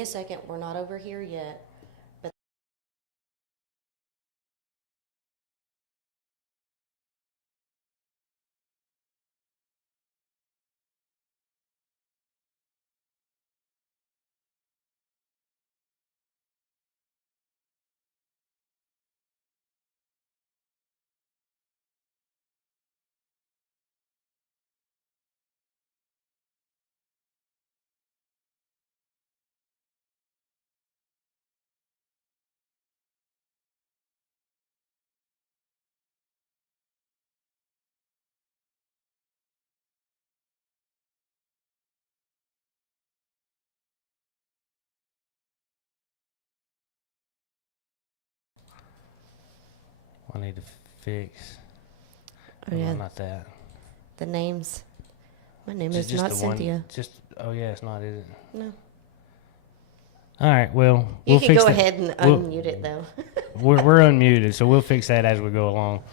me a second. We're not over here yet. But I need to fix. oh yeah, not that. the names. My name is Just not the Cynthia. Oh yeah, it's not, is it? No. All right. Well, You we'll can fix go that. ahead and We'll- unmute it though. we're unmuted, so we'll fix that as we go along.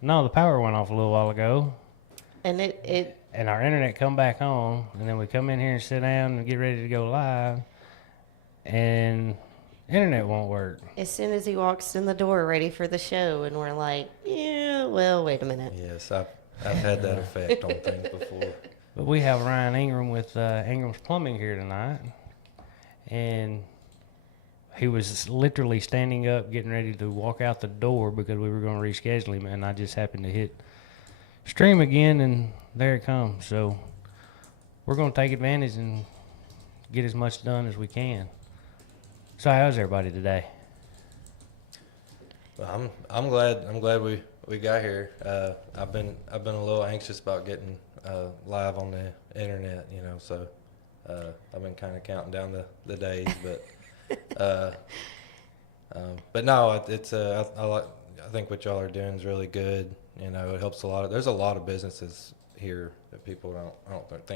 No, the power went off a little while ago, And it and our internet come back on, and then we come in here and sit down and get ready to go live, and internet won't work. as soon as he walks in the door ready for the show, and we're like, yeah, well, wait a minute. Yes, I've had that effect on things before. But we have Ryan Ingram with Ingram's Plumbing here tonight, and he was literally standing up, getting ready to walk out the door because we were going to reschedule him, and I just happened to hit stream again, and there it comes. So we're going to take advantage and get as much done as we can. So how's everybody today? Well, I'm glad we got here. I've been a little anxious about getting live on the internet, you know. So I've been kind of counting down the days, but no, it's I think what y'all are doing is really good. You know, it helps a lot. There's a lot of businesses here that people don't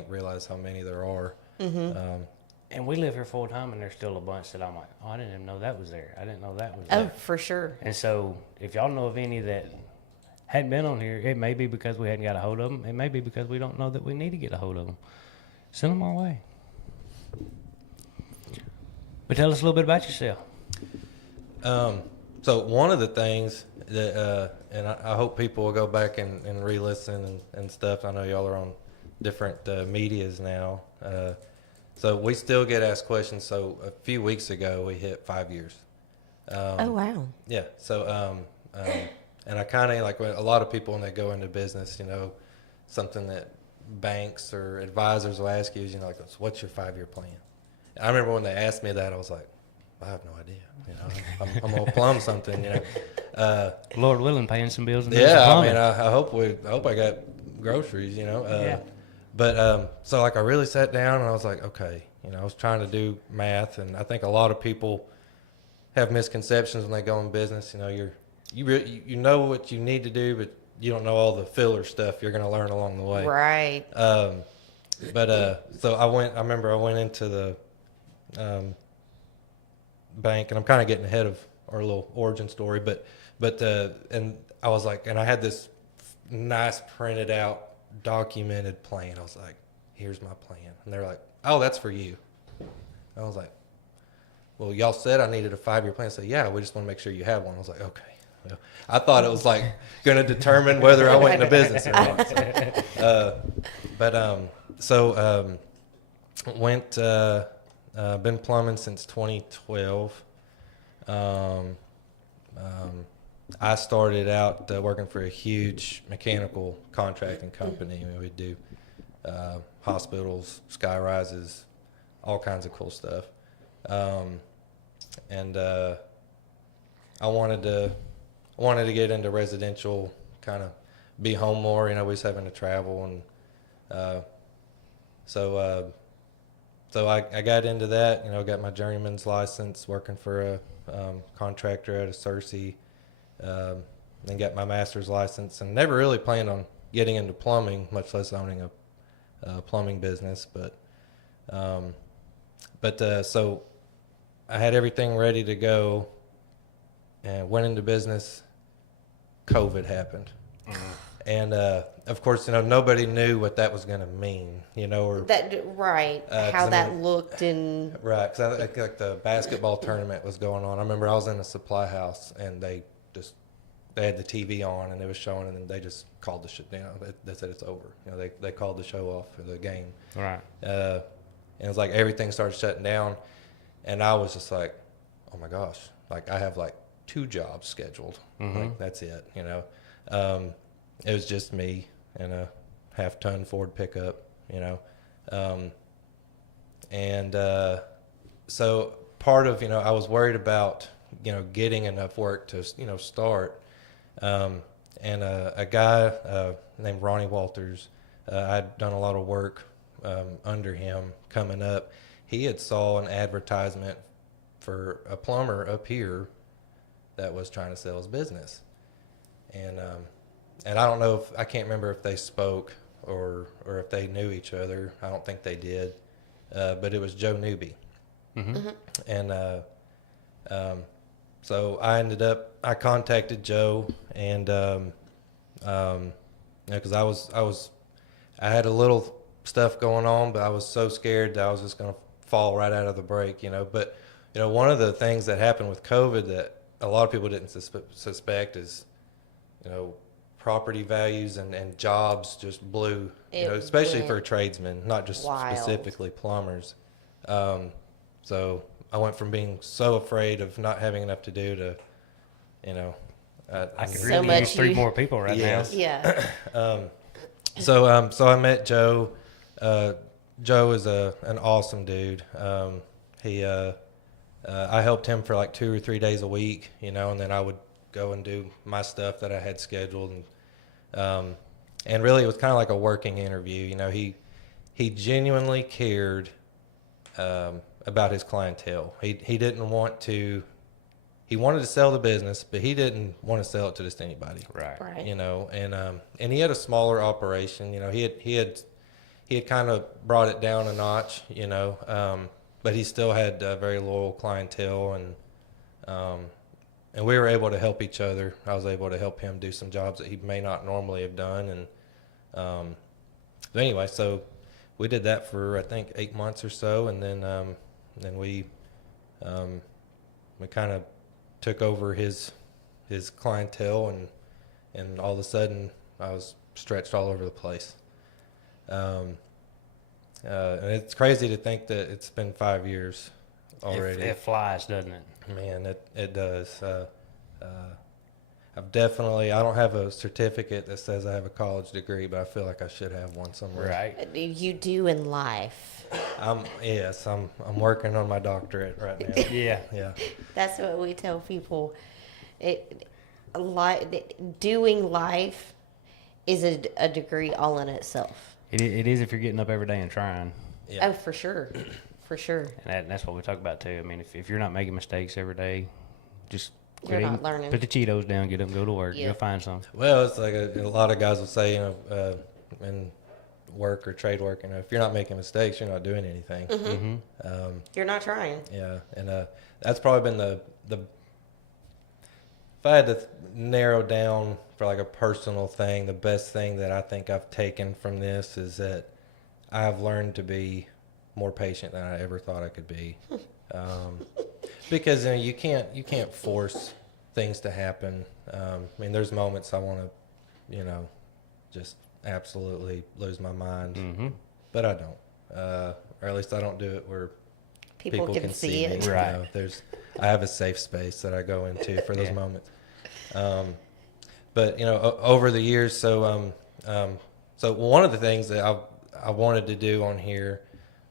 realize how many there are. Mm-hmm. And we live here full time, and there's still a bunch that I'm like, oh, I didn't even know that was there. I didn't know that was Oh, there. for sure. And so if y'all know of any that hadn't been on here, it may be because we hadn't got a hold of them. It may be because we don't know that we need to get a hold of them. Send them our way. But tell us a little bit about yourself. So one of the things that, and I hope people will go back and re-listen and stuff. I know y'all are on different medias now. So we still get asked questions. So a few weeks ago, we hit 5 years. Oh, wow. Yeah. So, and I kind of like when a lot of people when they go into business, you know, something that banks or advisors will ask you is, you know, like, so what's your 5-year plan? And I remember when they asked me that, I was like, I have no idea. You know, I'm gonna plumb something. You know, Lord willing, paying some bills. And yeah. some I mean, plumbing. I hope I got groceries. You know. Yeah. But so like I really sat down and I was like, okay, you know, I was trying to do math, and I think a lot of people have misconceptions when they go in business. You know, you know what you need to do, but you don't know all the filler stuff you're going to learn along the way. Right. So I remember I went into the bank, and I'm kind of getting ahead of our little origin story, but and I was like, and I had this nice printed out documented plan. I was like, here's my plan. And they're like, oh, that's for you. I was like, well, y'all said I needed a 5-year plan. So yeah, we just want to make sure you have one. I was like, okay. Well, I thought it was like going to determine whether I went into business or not. So been plumbing since 2012. I started out working for a huge mechanical contracting company. I mean, we'd do hospitals, sky rises, all kinds of cool stuff. And I wanted to get into residential, kind of be home more. You know, we was having to travel, and so I got into that. You know, got my journeyman's license, working for a contractor at a Cersei. Then got my master's license, and never really planned on getting into plumbing, much less owning a plumbing business. So I had everything ready to go, and went into business. COVID happened, And of course, nobody knew what that was going to mean, or That right, 'cause how I that mean- looked and right, because I think like the basketball tournament was going on. I remember I was in a supply house and they had the TV on and it was showing, and then they just called the shit down. They said it's over. They called the show off for the game. Right. And it was like everything started shutting down, and I was just like, oh my gosh, like I have like 2 jobs scheduled. Like that's it. It was just me and a half-ton Ford pickup. And so part of I was worried about getting enough work to start. And a guy named Ronnie Walters, I'd done a lot of work under him coming up. He had saw an advertisement for a plumber up here that was trying to sell his business. And I don't know I can't remember if they spoke or if they knew each other. I don't think they did. But it was Joe Newby. And so I contacted Joe, and because I had a little stuff going on, but I was so scared that I was just going to fall right out of the break, But one of the things that happened with COVID that a lot of people didn't suspect is, property values and jobs just blew, especially for tradesmen, not just wild. specifically plumbers. So I went from being so afraid of not having enough to do to, I could So really much use 3 you- more people right Yes. yeah. So I met Joe. Joe is an awesome dude. I helped him for like 2 or 3 days a week, and then I would go and do my stuff that I had scheduled, and really it was kind of like a working interview. He genuinely cared about his clientele. He didn't want to. He wanted to sell the business, but he didn't want to sell it to just anybody. Right. Right. And he had a smaller operation. He had kind of brought it down a notch. But he still had a very loyal clientele, and we were able to help each other. I was able to help him do some jobs that he may not normally have done, and but anyway, so we did that for I think 8 months or so, and then we kind of took over his clientele, and all of a sudden I was stretched all over the place. And it's crazy to think that it's been 5 years already. It flies, doesn't it? Man, it does. I don't have a certificate that says I have a college degree, but I feel like I should have one somewhere. Right. You do in life. I'm working on my doctorate right now. Yeah. Yeah. That's what we tell people. Doing life is a degree all in itself. It is if you're getting up every day and trying. Yeah. Oh, for sure. For sure. And that's what we talk about too. I mean, if you're not making mistakes every day, just You're not learning. Put the Cheetos down, get up and go to work. Yeah. You'll find something. Well, it's like a lot of guys will say, in work or trade work, if you're not making mistakes, you're not doing anything. Mm-hmm. You're not trying. Yeah, and that's probably been the if I had to narrow down for like a personal thing, the best thing that I think I've taken from this is that I've learned to be more patient than I ever thought I could be. Because you can't force things to happen. I mean, there's moments I want to, just absolutely lose my mind, Mm-hmm. but I don't, or at least I don't do it where People can see it. me. Right. I have a safe space that I go into for those Yeah. moments. But over the years, so one of the things that I wanted to do on here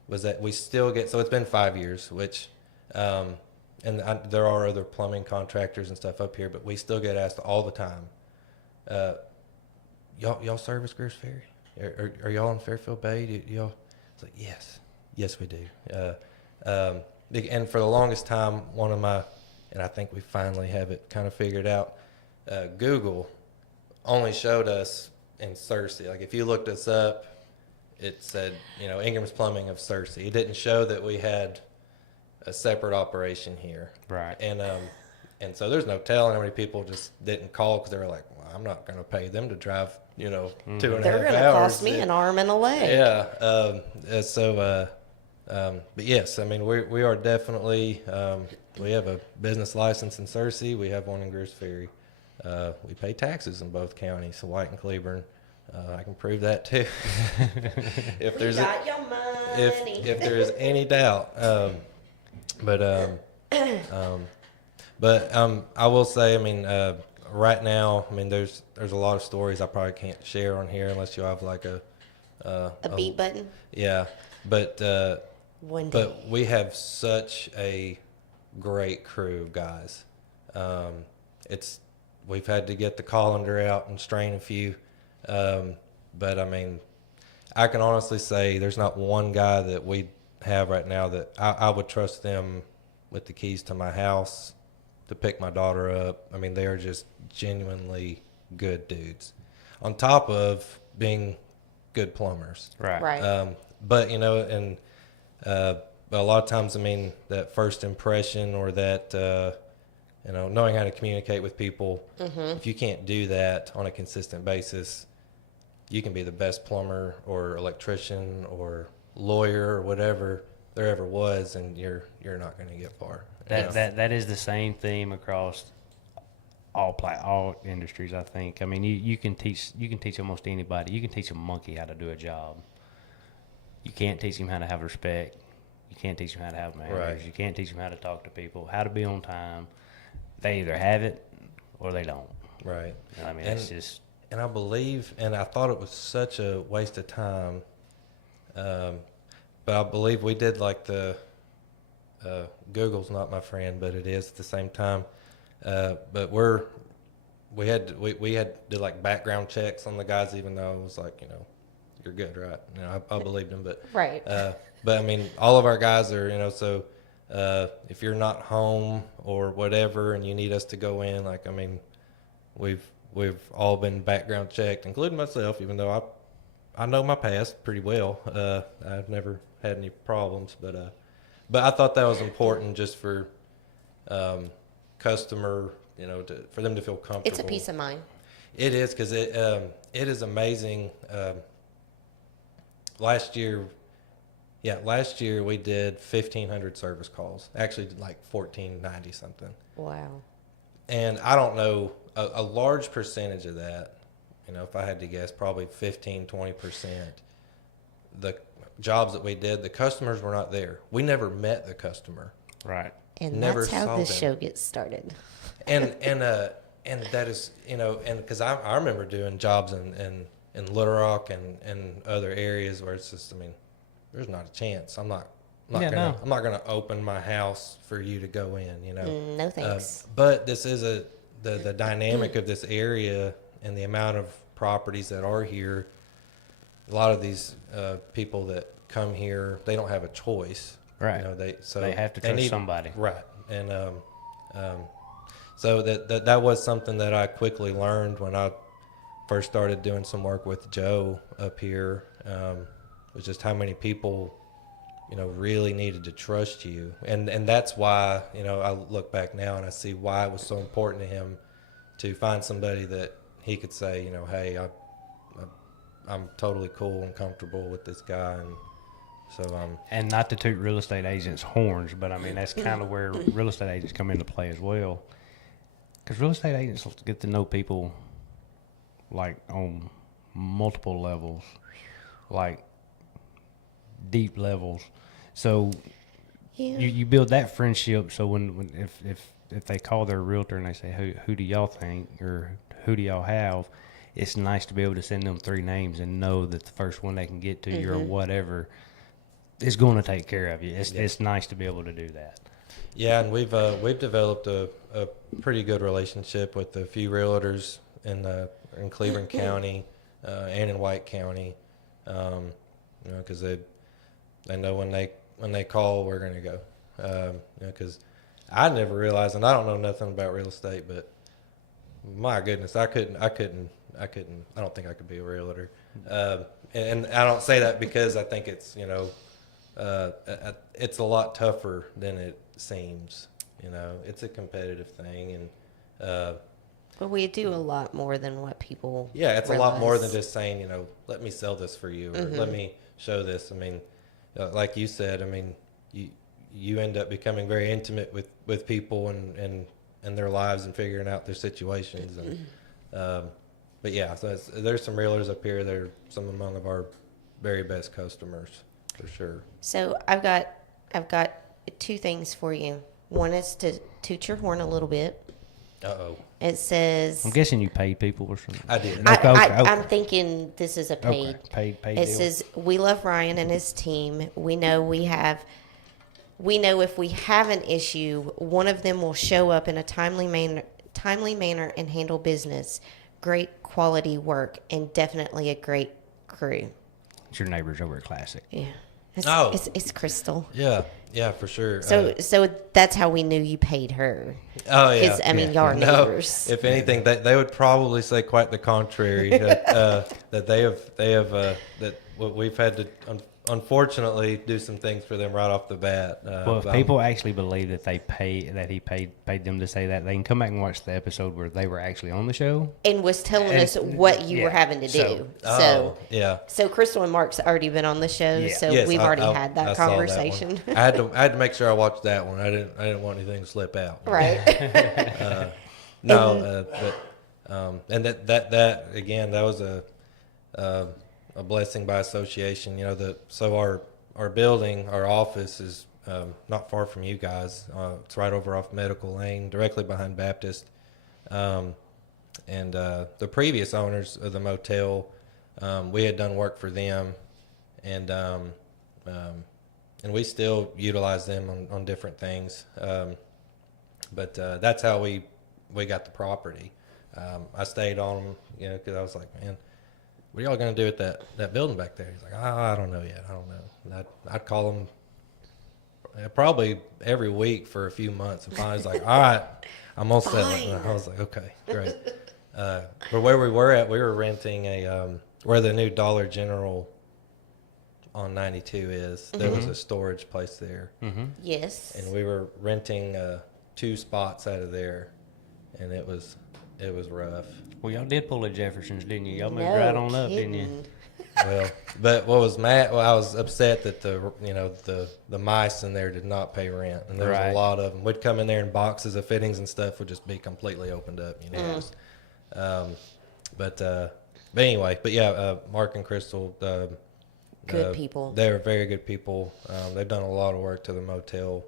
was that we still get. So it's been 5 years, which, there are other plumbing contractors and stuff up here, but we still get asked all the time, y'all service Greers Ferry? Are y'all in Fairfield Bay? Do y'all? It's like yes we do. And for the longest time, and I think we finally have it kind of figured out. Google only showed us in Searcy. Like if you looked us up, it said, Ingram's Plumbing of Searcy. It didn't show that we had a separate operation here. Right. And so there's no telling how many people just didn't call because they were like, well, I'm not going to pay them to drive, 2.5 They're hours. going to cost me an arm and a leg. Yeah. But yes, I mean, we are definitely, we have a business license in Searcy. We have one in Greers Ferry. We pay taxes in both counties, so White and Cleburne. I can prove that too. If We there's got your money. if there is any doubt. I will say, I mean, right now, I mean, there's a lot of stories I probably can't share on here unless you have like a beat button. Yeah, but One day. but we have such a great crew of guys. We've had to get the colander out and strain a few, but I mean, I can honestly say there's not one guy that we have right now that I would trust them with the keys to my house to pick my daughter up. I mean, they are just genuinely good dudes, on top of being good plumbers. Right. But and a lot of times, I mean, that first impression or that knowing how to communicate with people. If you can't do that on a consistent basis, you can be the best plumber or electrician or lawyer or whatever there ever was, and you're not going to get far. That is the same theme across all industries, I think. I mean, you can teach almost anybody. You can teach a monkey how to do a job. You can't teach him how to have respect. You can't teach him how to have manners. Right. You can't teach him how to talk to people, how to be on time. They either have it or they don't. Right. I mean, it's just. And I believe, and I thought it was such a waste of time, but I believe we did like the Google's not my friend, but it is at the same time. But we had to do like background checks on the guys, even though it was like, you're good, right? I believed him, but Right. But I mean, all of our guys are, so if you're not home or whatever, and you need us to go in, like, I mean, we've all been background checked, including myself, even though I know my past pretty well. I've never had any problems, but I thought that was important just for customer, for them to feel comfortable. It's a peace of mind. It is, because it is amazing. Last year we did 1,500 service calls. Actually, like 1,490 something. Wow. And I don't know, a large percentage of that, if I had to guess, probably 15-20%. The jobs that we did, the customers were not there. We never met the customer. Right. And Never that's how saw this them. show gets started. And that is, and because I remember doing jobs in Little Rock and other areas where it's just, I mean, there's not a chance. I'm not gonna open my house for you to go in. No thanks. But this is the dynamic of this area and the amount of properties that are here. A lot of these people that come here, they don't have a choice. Right. They have to trust somebody. Right. And so that was something that I quickly learned when I first started doing some work with Joe up here. Was just how many people, really needed to trust you. And that's why, I look back now and I see why it was so important to him to find somebody that he could say, hey, I'm totally cool and comfortable with this guy. And so, And not to toot real estate agents' horns, but I mean, that's kind of where real estate agents come into play as well. Because real estate agents get to know people like on multiple levels, like deep levels. So Yeah. you build that friendship. So when if they call their realtor and they say, who do y'all think, or who do y'all have, it's nice to be able to send them 3 names and know that the first one they can get to you or whatever is going to take care of you. It's nice to be able to do that. yeah, and we've developed a pretty good relationship with a few realtors in Cleveland County and in White County, because they know when they call, we're going to go. Because I never realized, and I don't know nothing about real estate, but my goodness, I don't think I could be a realtor. And I don't say that because I think it's, it's a lot tougher than it seems. It's a competitive thing, and But we do a lot more than what people Yeah, it's a lot more than realize. just saying, let me sell this for you, or Mm-hmm. let me show this. I mean, like you said, I mean, you end up becoming very intimate with people and their lives and figuring out their situations. And but yeah, so there's some realtors up here that are some among of our very best customers for sure. So I've got two things for you. One is to toot your horn a little bit. Uh-oh. It says I'm guessing you paid people or something. I did. Okay, okay. I'm thinking this is a paid. Okay, paid It deal. says, "We love Ryan and his team. We know if we have an issue, one of them will show up in a timely manner and handle business. Great quality work and definitely a great crew." It's your neighbors over at Classic. Yeah. Oh. It's Crystal. Yeah, for sure. So that's how we knew you paid her. Oh yeah. Because, I mean, y'all are No, neighbors. if anything, they would probably say quite the contrary. That they have that we've had to unfortunately do some things for them right off the bat. Well, if but people actually believe that he paid them to say that, they can come back and watch the episode where they were actually on the show. And was telling And- us what you yeah, were having to do. Oh, yeah. So Crystal and Mark's already been on the show, Yeah. so Yes, we've already I had that saw one. conversation. I had to make sure I watched that one. I didn't want anything to slip out. Right. And that again, that was a blessing by association. So our building, our office is not far from you guys. It's right over off Medical Lane, directly behind Baptist. And the previous owners of the motel, we had done work for them, and we still utilize them on different things. But that's how we got the property. I stayed on them, because I was like, man, what are y'all going to do with that building back there? He's like, I don't know yet. I don't know. And I'd call him probably every week for a few months. And finally, he's like, all right, I'm going to sell it. And I was like, okay, great. But where we were at, we were renting where the new Dollar General on 92 is. There was a storage place there. Mm-hmm. Yes. And we were renting 2 spots out of there. And it was rough. Well, y'all did pull the Jeffersons, didn't you? Y'all moved No right on up, didn't kidding. you? Well, but what was mad? Well, I was upset that the mice in there did not pay rent, and there was Right. a lot of them. We'd come in there, and boxes of fittings and stuff would just be completely opened up, But anyway, yeah, Mark and Crystal, Good people. They're very good people. They've done a lot of work to the motel,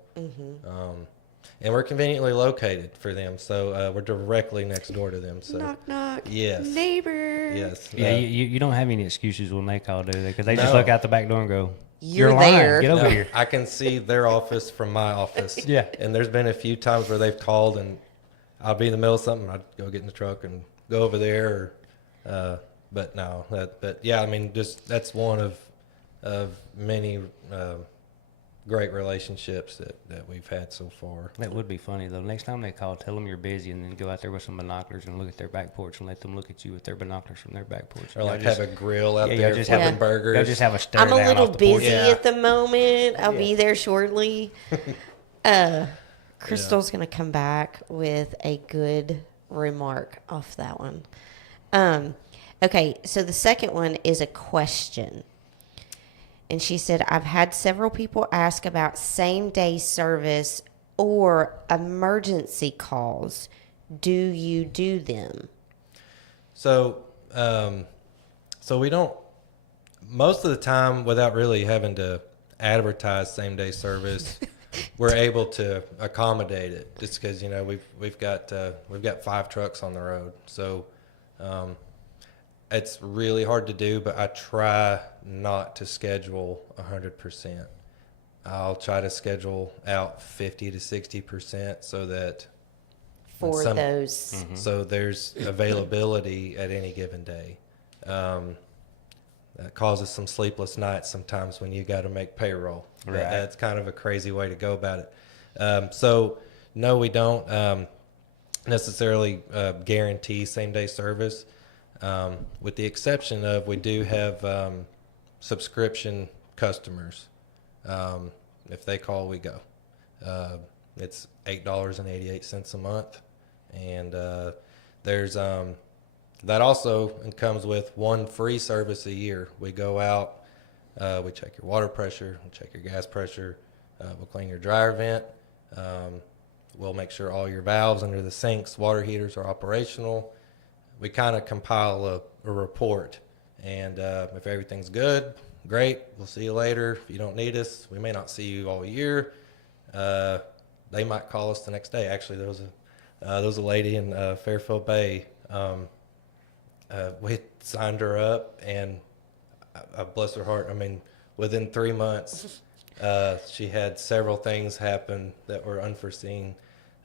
and we're conveniently located for them, so we're directly next door to them. So Knock knock. yes, Neighbor. yes, Yeah, you don't have any excuses when they call, do they? Because they just No. look out the back door and go, You're lying. there." Get over No, here. I can see their office from my office. Yeah. And there's been a few times where they've called and I'll be in the middle of something. I'd go get in the truck and go over there. But no, but yeah, I mean, just that's one of many great relationships that we've had so far. That would be funny, though. Next time they call, tell them you're busy and then go out there with some binoculars and look at their back porch and let them look at you with their binoculars from their back porch. Or Y'all like just- have a grill out yeah, there y'all just flipping have a- burgers. Y'all just have a stare I'm a down little off the porch. busy Yeah. at the moment. I'll be there shortly. Crystal's going to come back with a good remark off that one. Okay, so the second one is a question. And she said, I've had several people ask about same-day service or emergency calls. Do you do them? So we don't, most of the time, without really having to advertise same day service, we're able to accommodate it just because, we've got 5 trucks on the road. So, it's really hard to do, but I try not to schedule 100%. I'll try to schedule out 50 to 60% so that For some- those. so there's availability at any given day. That causes some sleepless nights sometimes when you got to make payroll. Right. That's kind of a crazy way to go about it. So no, we don't necessarily guarantee same day service, with the exception of we do have subscription customers. If they call, we go. It's $8.88 a month, and there's that also comes with one free service a year. We go out, we check your water pressure, we check your gas pressure, we'll clean your dryer vent, we'll make sure all your valves under the sinks, water heaters are operational. We kind of compile a report, and if everything's good, great, we'll see you later. If you don't need us, we may not see you all year. They might call us the next day. Actually, there was a lady in Fairfield Bay. We signed her up, and bless her heart, I mean, within 3 months, she had several things happen that were unforeseen.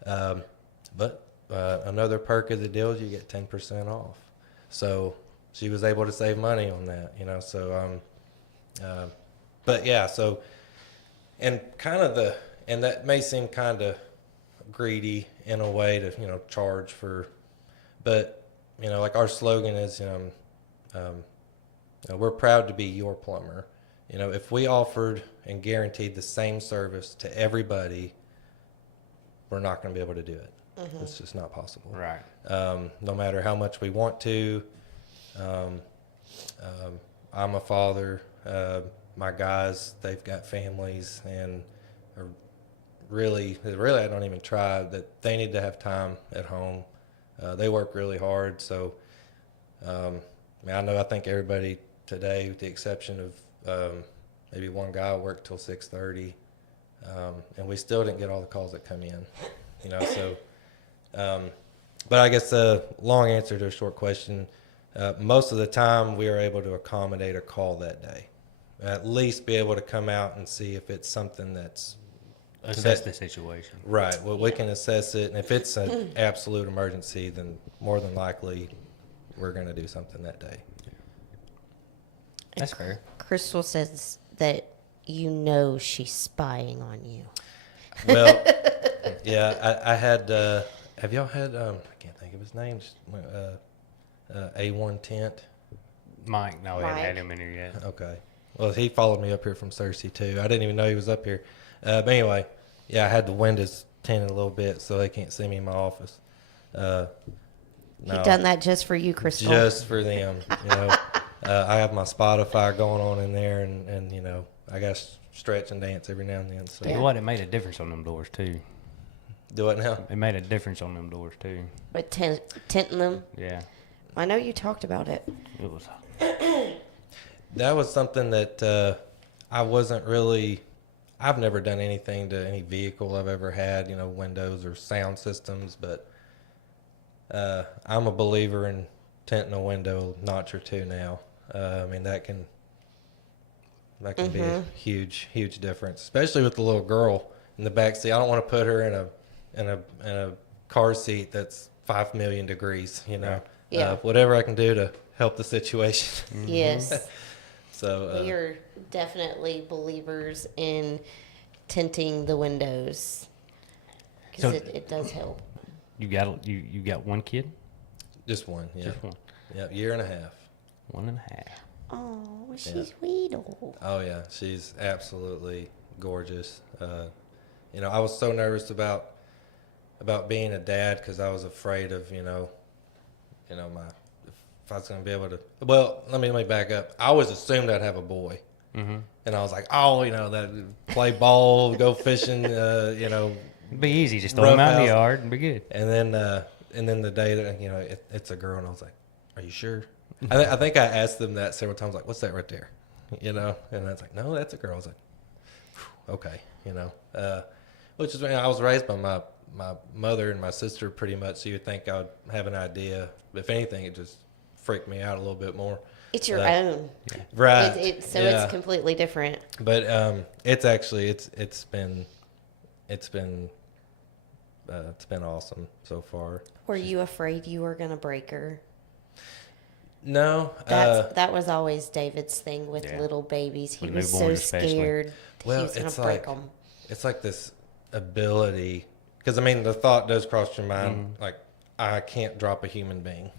But another perk of the deal is you get 10% off. So she was able to save money on that, you know. So, but yeah, so, and and that may seem kind of greedy in a way to, you know, charge for, but, you know, like our slogan is, we're proud to be your plumber. You know, if we offered and guaranteed the same service to everybody, we're not going to be able to do it. Mm-hmm. It's just not possible. Right. No matter how much we want to. I'm a father. My guys, they've got families, and are really, I don't even try that. They need to have time at home. They work really hard. So, I think everybody today, with the exception of maybe one guy, worked till 6:30, and we still didn't get all the calls that come in. You know, so. But I guess the long answer to a short question, most of the time we are able to accommodate a call that day. At least be able to come out and see if it's something that's assess the situation. Right. Well, we can assess it, and if it's an absolute emergency, then more than likely we're going to do something that day. That's fair. Crystal says that you know she's spying on you. Well, yeah, I had. Have y'all had? I can't think of his name. A1 Tent. Mike, no, we Mike. haven't had him in here yet. Okay. Well, he followed me up here from Cersei too. I didn't even know he was up here. But anyway, yeah, I had the windows tinted a little bit so they can't see me in my office. He done that just for you, Crystal. Just for them, you know. I have my Spotify going on in there, and you know, I got to stretch and dance every now and then. So. You know what? It made a difference on them doors too. Do it now. It made a difference on them doors too. But tinting them. Yeah. I know you talked about it. It was. That was something that I wasn't really. I've never done anything to any vehicle I've ever had, you know, windows or sound systems, but I'm a believer in tinting a window notch or two now. I mean, that can be a huge difference, especially with the little girl in the back seat. I don't want to put her in a car seat that's 5 million degrees, you know. Yeah. Whatever I can do to help the situation. Yes. So we are definitely believers in tinting the windows because it does help. You got one kid? just one, yeah. Just one. Yeah, year and a half. 1.5. Oh, she's Weedle. Oh yeah, she's absolutely gorgeous. You know, I was so nervous about being a dad because I was afraid of if I was going to be able to. Well, let me back up. I always assumed I'd have a boy, and I was like, that play ball, go fishing, It'd be easy, just throw him out in the yard and be good. And then the day that it's a girl, and I was like, are you sure? I think I asked them that several times, like, what's that right there? And I was like, no, that's a girl. I was like, okay, which is, I was raised by my mother and my sister pretty much, so you'd think I would have an idea. If anything, it just freaked me out a little bit more. It's your own. Right. It's completely different. But it's actually, it's been awesome so far. Were you afraid you were going to break her? No. That was always David's thing with little babies. He was so scared he was going to break them. It's like this ability, because the thought does cross your mind, like, I can't drop a human being,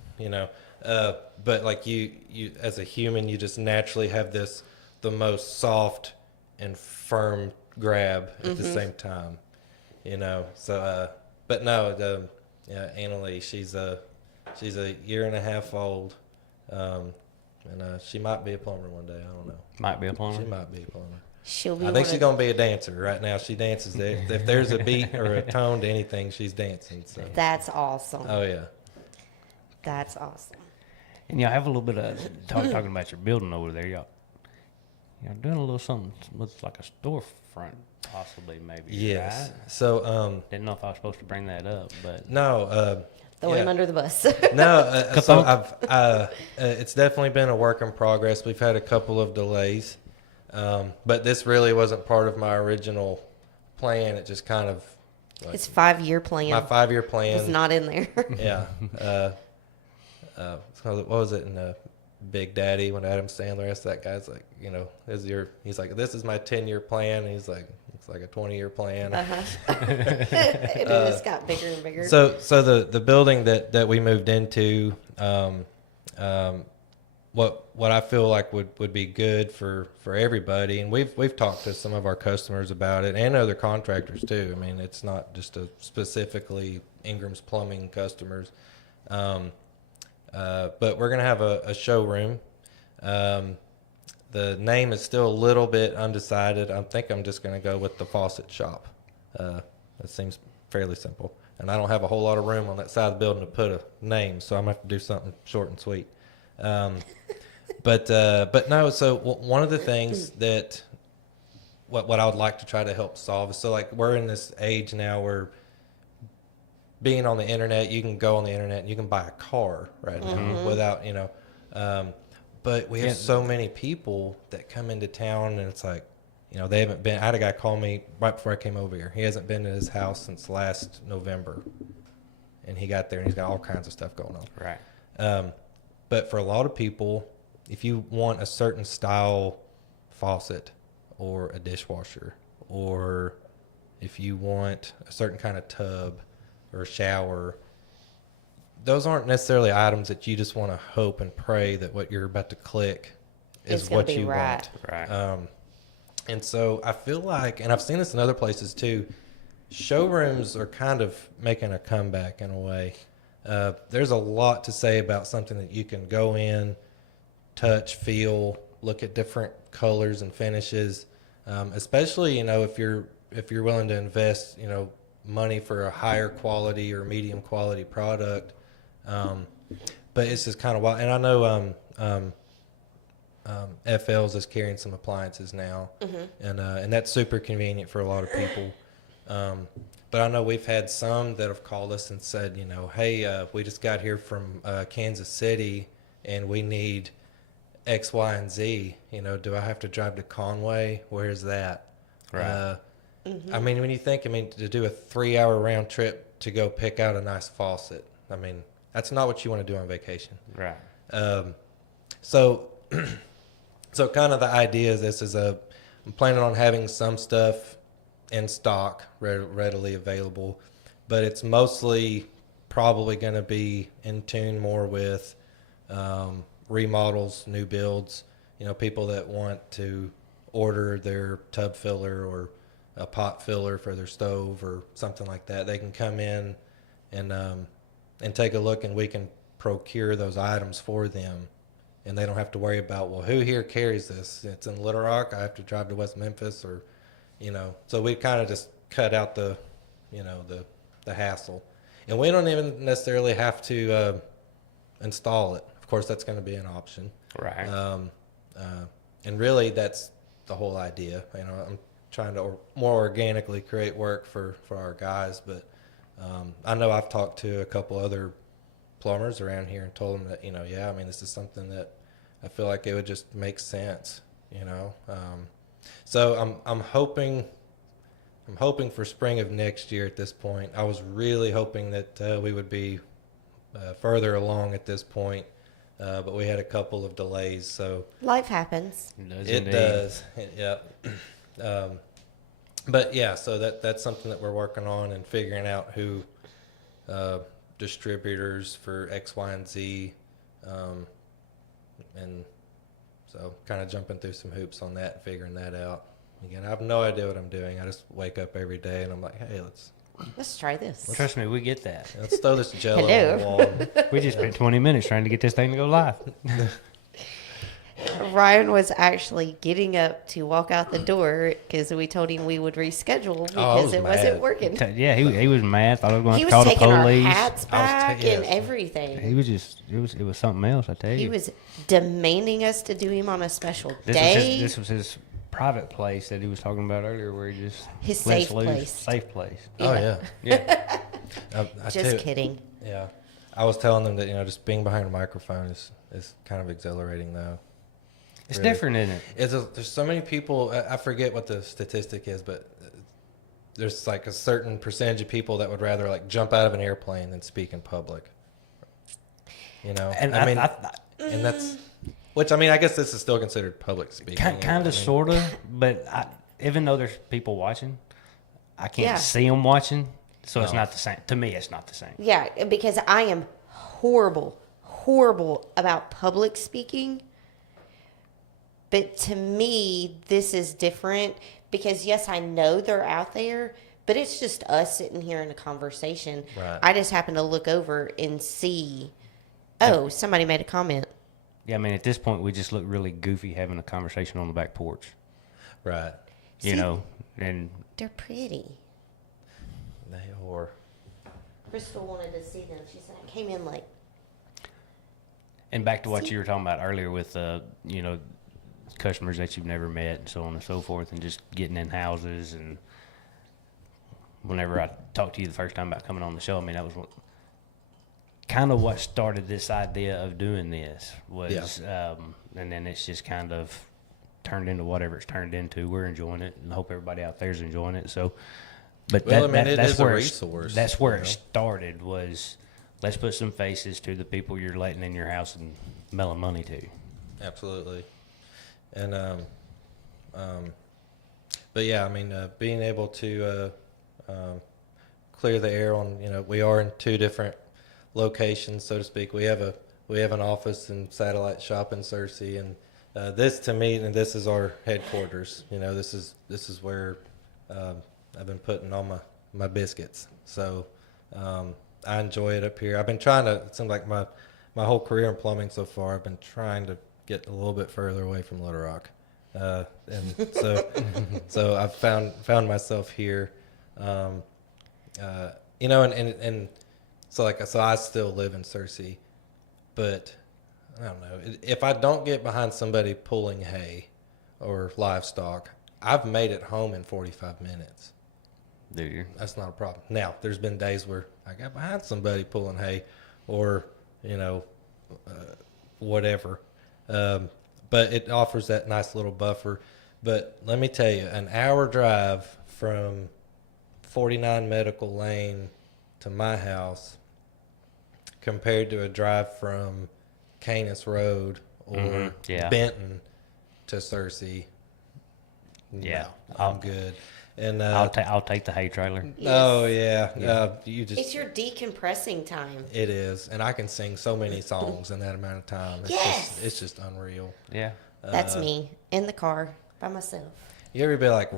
but like you as a human, you just naturally have the most soft and firm grab at the same time, so but no, Annalie, she's She's a year and a half old, and she might be a plumber one day. I don't know. Might be a plumber. She might be a plumber. She'll be. I think she's gonna be a dancer. Right now, she dances. If there's a beat or a tone to anything, she's dancing. So. That's awesome. Oh yeah. That's awesome. And y'all have a little bit of talking about your building over there. Y'all doing a little something with like a storefront, possibly, maybe. Yes. Right? So Didn't know if I was supposed to bring that up, but no. Throw him under the bus. No. So it's definitely been a work in progress. We've had a couple of delays, but this really wasn't part of my original plan. It just kind of. His 5-year plan. My 5-year plan was not in there. Yeah. What was it in Big Daddy when Adam Sandler asked that guy's like, he's like, this is my 10-year plan. And he's like, it's like a 20-year plan. It just got bigger and bigger. So the building that we moved into, what I feel like would be good for everybody, and we've talked to some of our customers about it and other contractors too. I mean, it's not just specifically Ingram's plumbing customers. But we're gonna have a showroom. The name is still a little bit undecided. I think I'm just gonna go with the faucet shop. That seems fairly simple, and I don't have a whole lot of room on that side of the building to put a name, so I'm gonna have to do something short and sweet. But no. So one of the things that what I would like to try to help solve is, so like we're in this age now where being on the internet, you can go on the internet and you can buy a car right now without, but we have so many people that come into town, and it's like, they haven't been. I had a guy call me right before I came over here. He hasn't been to his house since last November, and he got there and he's got all kinds of stuff going on. right. But for a lot of people, if you want a certain style faucet or a dishwasher, or if you want a certain kind of tub or a shower, those aren't necessarily items that you just want to hope and pray that what you're about to click is what you want. Right. And so I feel like, and I've seen this in other places too, showrooms are kind of making a comeback in a way. There's a lot to say about something that you can go in, touch, feel, look at different colors and finishes, especially, if you're willing to invest, money for a higher quality or medium quality product. But it's just kind of wild. And I know FL's is carrying some appliances now, and that's super convenient for a lot of people. But I know we've had some that have called us and said, hey, we just got here from Kansas City and we need X, Y, and Z. Do I have to drive to Conway? Where's that? Right. I mean, when you think, to do a 3-hour round trip to go pick out a nice faucet, that's not what you want to do on vacation. Right. So kind of the idea is I'm planning on having some stuff in stock, readily available, but it's mostly probably going to be in tune more with remodels, new builds, people that want to order their tub filler or a pot filler for their stove or something like that. They can come in and take a look, and we can procure those items for them, and they don't have to worry about, well, who here carries this? It's in Little Rock. I have to drive to West Memphis, or so we kind of just cut out the hassle, and we don't even necessarily have to install it. Of course, that's going to be an option. Right. And really, that's the whole idea. I'm trying to more organically create work for our guys, but I know I've talked to a couple other plumbers around here and told them that, this is something that I feel like it would just make sense, So I'm hoping for spring of next year at this point. I was really hoping that we would be further along at this point, but we had a couple of delays. So Life happens. it does. Yeah. But yeah, so that's something that we're working on and figuring out who distributors for X, Y, and Z, and so kind of jumping through some hoops on that, figuring that out. Again, I have no idea what I'm doing. I just wake up every day and I'm like, hey, let's Let's try this. Trust me, we get that. Let's throw this jello Hello. on the wall. We just spent 20 minutes trying to get this thing to go live. Ryan was actually getting up to walk out the door because we told him we would reschedule because it wasn't mad. working. Yeah, he was mad. Thought I was going He to was call the taking our police. hats back and yes. everything. He was just it was something else. I tell you. He was demanding us to do him on a special This day. was his private place that he was talking about earlier, where he just His lets safe loose. place. Safe place. Oh yeah. Yeah. I Just tell you- kidding. Yeah, I was telling them that just being behind a microphone is kind of exhilarating though. It's Really. different, isn't it? There's so many people. I forget what the statistic is, but there's like a certain percentage of people that would rather like jump out of an airplane than speak in public. And I mean, I and that's which I mean, I guess this is still considered public speaking. kind I of, mean, sort of, but even though there's people watching, I can't Yeah. see them watching, so it's No. not the same. To me, it's not the same. Yeah, because I am horrible about public speaking. But to me, this is different because, yes, I know they're out there, but it's just us sitting here in a conversation. Right. I just happen to look over and see, somebody made a comment. Yeah, I mean, at this point, we just look really goofy having a conversation on the back porch, Right. you See? know, and They're pretty. They are. Crystal wanted to see them. She said, I came in like, back to what you were talking about earlier with, customers that you've never met and so on and so forth, and just getting in houses. And whenever I talked to you the first time about coming on the show, I mean, that was kind of what started this idea of doing this was, and then it's just kind of turned into whatever it's turned into. We're enjoying it, and I hope everybody out there is enjoying it. So, but Well, I mean, it that's is a where resource, that's where you it know? started. Was let's put some faces to the people you're letting in your house and mailing money to. Absolutely. And but yeah, I mean, being able to clear the air on, we are in two different locations, so to speak. We have an office and satellite shop in Searcy, and this to me, and this is our headquarters. This is where I've been putting all my biscuits. So I enjoy it up here. I've been trying to. It seems like my whole career in plumbing so far, I've been trying to get a little bit further away from Little Rock, and so I've found myself here, and so I still live in Searcy, but I don't know if I don't get behind somebody pulling hay or livestock, I've made it home in 45 minutes. Do you? That's not a problem. Now, there's been days where I got behind somebody pulling hay or, whatever. But it offers that nice little buffer. But let me tell you, an hour drive from 49 Medical Lane to my house compared to a drive from Canis Road or yeah. Benton to Searcy, Yeah. no, I'm good. And I'll take the hay trailer. yes. oh yeah, you just It's your decompressing time. it is, and I can sing so many songs in that amount of time. Yes. It's just unreal. Yeah. That's me in the car by myself. You ever be like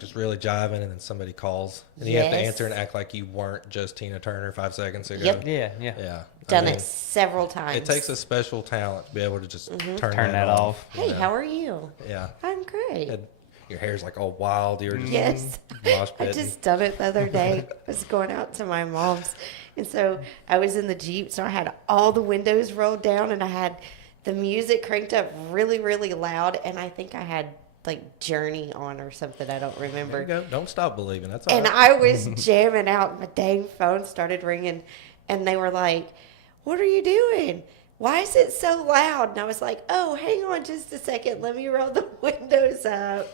just really jiving, and then somebody calls, and you have to Yes. answer and act like you weren't just Tina Turner 5 seconds ago? Yep. Yeah. Yeah. Done it several times. It takes a special talent to be able to just turn Turn that off. Hey, you know? how are you? Yeah. I'm great. And your hair's like all wild. You're just Yes. mosh I pitting. just done it the other day. I was going out to my mom's. And so I was in the Jeep. So I had all the windows rolled down and I had the music cranked up really, really loud. And I think I had like Journey on or something. I don't There you remember. go. Don't stop believing. That's all And right. I was jamming out. My dang phone started ringing. And they were like, what are you doing? Why is it so loud? And I was like, oh, hang on just a second. Let me roll the windows up.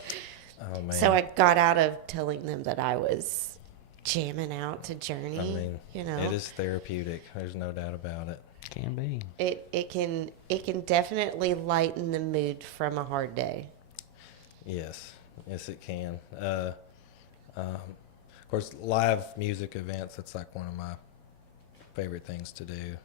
Oh man. So I got out of telling them that I was jamming out to Journey. I mean, it is therapeutic. There's no doubt about it. Can be. It can definitely lighten the mood from a hard day. Yes, it can. Of course, live music events, that's like one of my favorite things to do.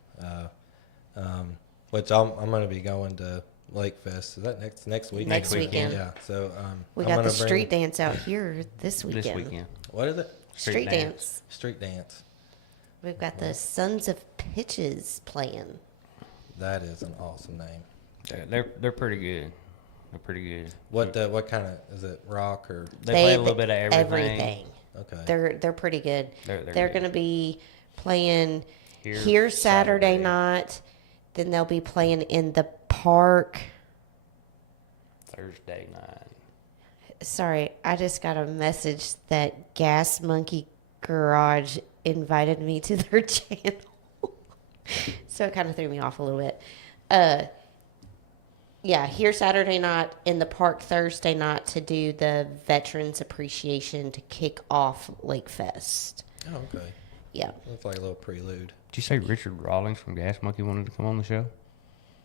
Which I'm going to be going to Lake Fest. Is that next weekend? Next weekend. Yeah. So We I'm got gonna the street dance out here this weekend. This weekend. What is it? Street dance. Street dance. We've got the Sons of Pitches playing. That is an awesome name. They're pretty good. They're pretty good. What kind of is it? Rock or? They play a little bit of everything. Okay. They're pretty good. They're They're going to be playing Here here Saturday Saturday. night. Then they'll be playing in the park. Thursday night. Sorry, I just got a message that Gas Monkey Garage invited me to their channel. So it kind of threw me off a little bit. Yeah, here Saturday night, in the park Thursday night to do the Veterans Appreciation to kick off Lake Fest. Oh, okay. Yeah. Looks like a little prelude. Did you say Richard Rawlings from Gas Monkey wanted to come on the show?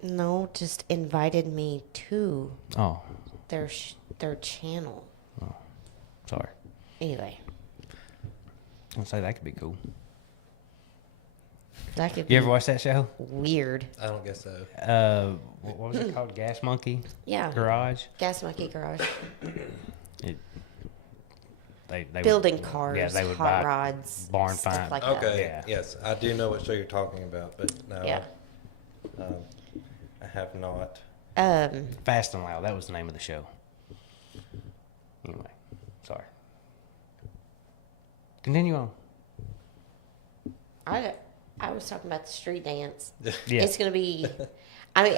No, just invited me to Oh, their channel. sorry. Anyway, I'll say that could be cool. that could You be ever watch that show? weird. I don't guess so. What was it called? Gas Monkey Yeah. Garage. Gas Monkey Garage. They Building would, cars, yeah, they would hot buy rods, barn stuff find. like that. Okay. Yeah. Yes, I do know what show you're talking about, but no, Yeah. I have not. Fast and Loud. That was the name of the show. Anyway, sorry. Continue on. I was talking about the street dance. Yeah. It's going to be, I mean,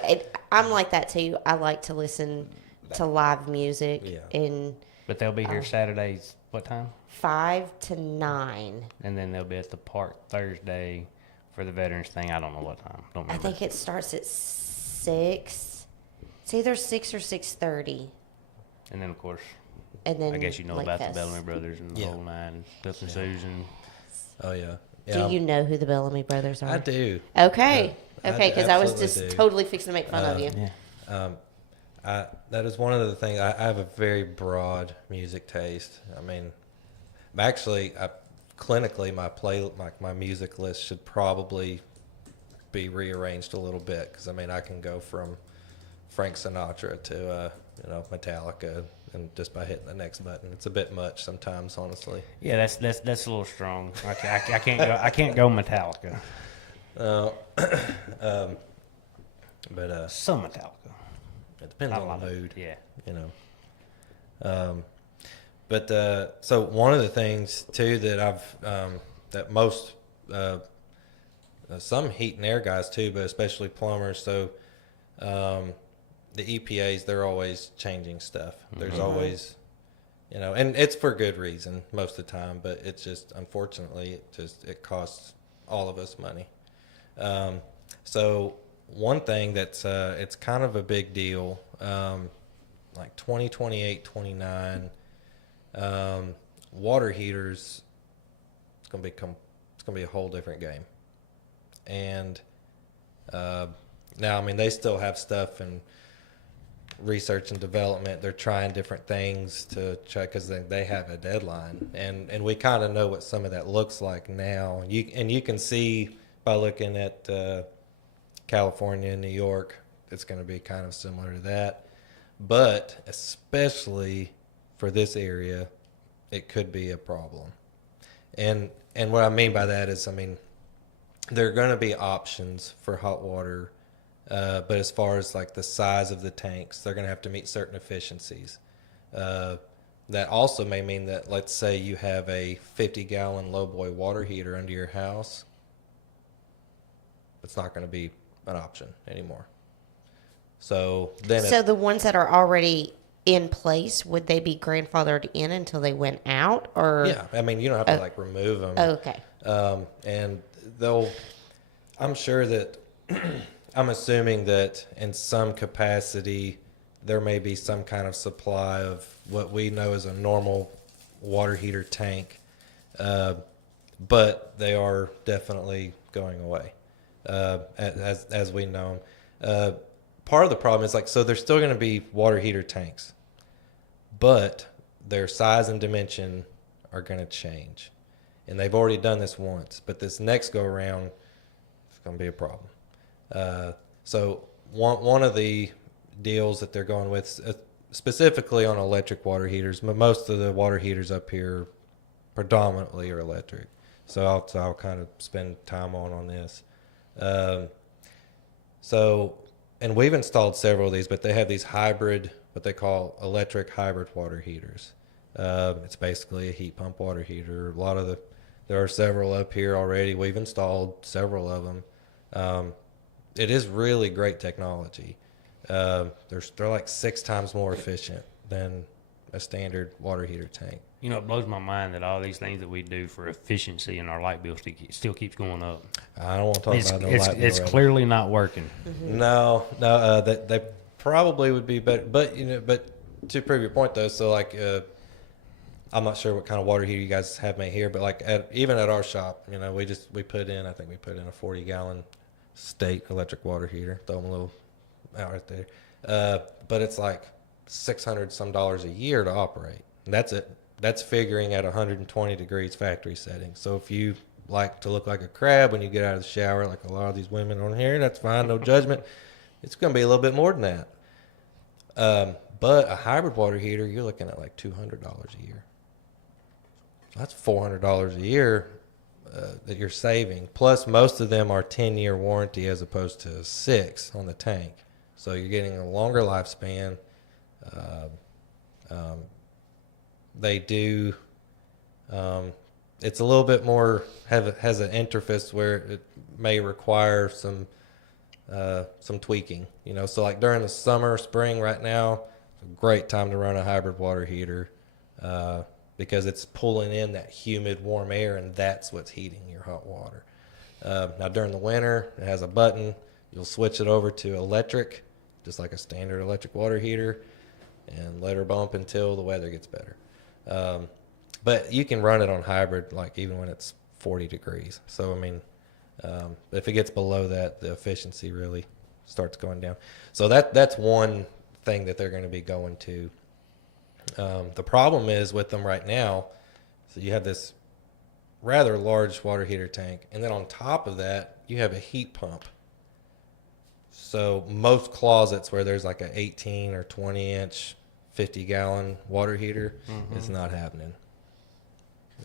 I'm like that too. I like to listen to live music Yeah. in But they'll be here Saturdays. What time? 5 to 9. And then they'll be at the park Thursday for the veterans thing. I don't know what time. Don't I remember. think it starts at 6. It's either 6 or 6:30. And then of course, And then I guess you know Lake about Fest. the Bellamy Brothers and the Yeah. whole nine. Cliff and Susan. Oh yeah. Do you know who the Bellamy Brothers are? I do. Okay. I Okay, because I was absolutely just do. totally fixing to make fun of you. Yeah. That is one of the things. I have a very broad music taste. I mean, actually, clinically, my music list should probably be rearranged a little bit because I mean, I can go from Frank Sinatra to Metallica, and just by hitting the next button, it's a bit much sometimes, honestly. Yeah, that's a little strong. I can't go Metallica. But Some Metallica. it depends Not a on lot the of- mood. Yeah. You know. So one of the things too that that most some heat and air guys too, but especially plumbers. So the EPAs, they're always changing stuff. There's always, and it's for good reason most of the time, but it's just unfortunately it costs all of us money. So one thing that's it's kind of a big deal. Like 2028, 29, water heaters, it's gonna be a whole different game. And now, I mean, they still have stuff in research and development. They're trying different things to try because they have a deadline, and we kind of know what some of that looks like now. You can see by looking at California and New York, it's going to be kind of similar to that. But especially for this area, it could be a problem. And what I mean by that is, I mean, there are going to be options for hot water, but as far as like the size of the tanks, they're going to have to meet certain efficiencies. That also may mean that, let's say you have a 50-gallon lowboy water heater under your house, it's not going to be an option anymore. So then, So the ones that are already in place, would they be grandfathered in until they went out, or? yeah, I mean, you don't have to like remove them. Oh, okay. And I'm sure that, I'm assuming that in some capacity, there may be some kind of supply of what we know as a normal water heater tank, but they are definitely going away, as we know them. Part of the problem is so there's still going to be water heater tanks, but their size and dimension are going to change. And they've already done this once, but this next go around, it's going to be a problem. So one of the deals that they're going with, specifically on electric water heaters, most of the water heaters up here predominantly are electric. So I'll kind of spend time on this. Um, so, and we've installed several of these, but they have these hybrid, what they call electric hybrid water heaters. It's basically a heat pump water heater. There are several up here already. We've installed several of them. It is really great technology. They're like 6 times more efficient than a standard water heater tank. You know, it blows my mind that all these things that we do for efficiency in our light bill still keeps going up. I don't want to talk about no light bill. It's clearly not working. No, they probably would be better, but to prove your point though, so like, I'm not sure what kind of water heater you guys have made here, but like even at our shop, we put in a 40-gallon state electric water heater. Throw them a little out right there, but it's like $600 some a year to operate, and that's it. That's figuring at 120 degrees factory setting. So if you like to look like a crab when you get out of the shower, like a lot of these women on here, that's fine, no judgment. It's going to be a little bit more than that. But a hybrid water heater, you're looking at like $200 a year. That's $400 a year that you're saving. Plus, most of them are 10-year warranty as opposed to 6 on the tank. So you're getting a longer lifespan. They do. It's a little bit more has an interface where it may require some tweaking. So like during the summer, spring, right now, it's a great time to run a hybrid water heater because it's pulling in that humid, warm air, and that's what's heating your hot water. Now during the winter, it has a button. You'll switch it over to electric, just like a standard electric water heater, and let her bump until the weather gets better. But you can run it on hybrid, like even when it's 40 degrees. So, if it gets below that, the efficiency really starts going down. So that's one thing that they're going to be going to. The problem is with them right now, so you have this rather large water heater tank, and then on top of that, you have a heat pump. So most closets where there's like an 18 or 20-inch 50-gallon water heater, it's not happening.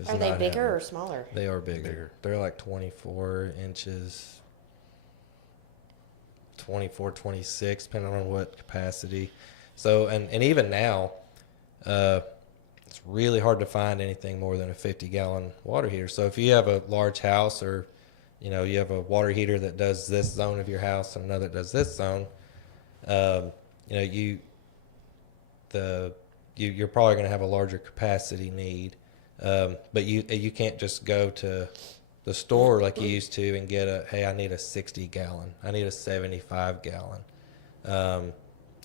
Are they bigger or smaller? They are bigger. They're like 24 inches, 24, 26, depending on what capacity. So, and even now, it's really hard to find anything more than a 50-gallon water heater. So if you have a large house, or you have a water heater that does this zone of your house and another that does this zone, you're probably going to have a larger capacity need. But you can't just go to the store like you used to and get I need a 60-gallon. I need a 75-gallon. A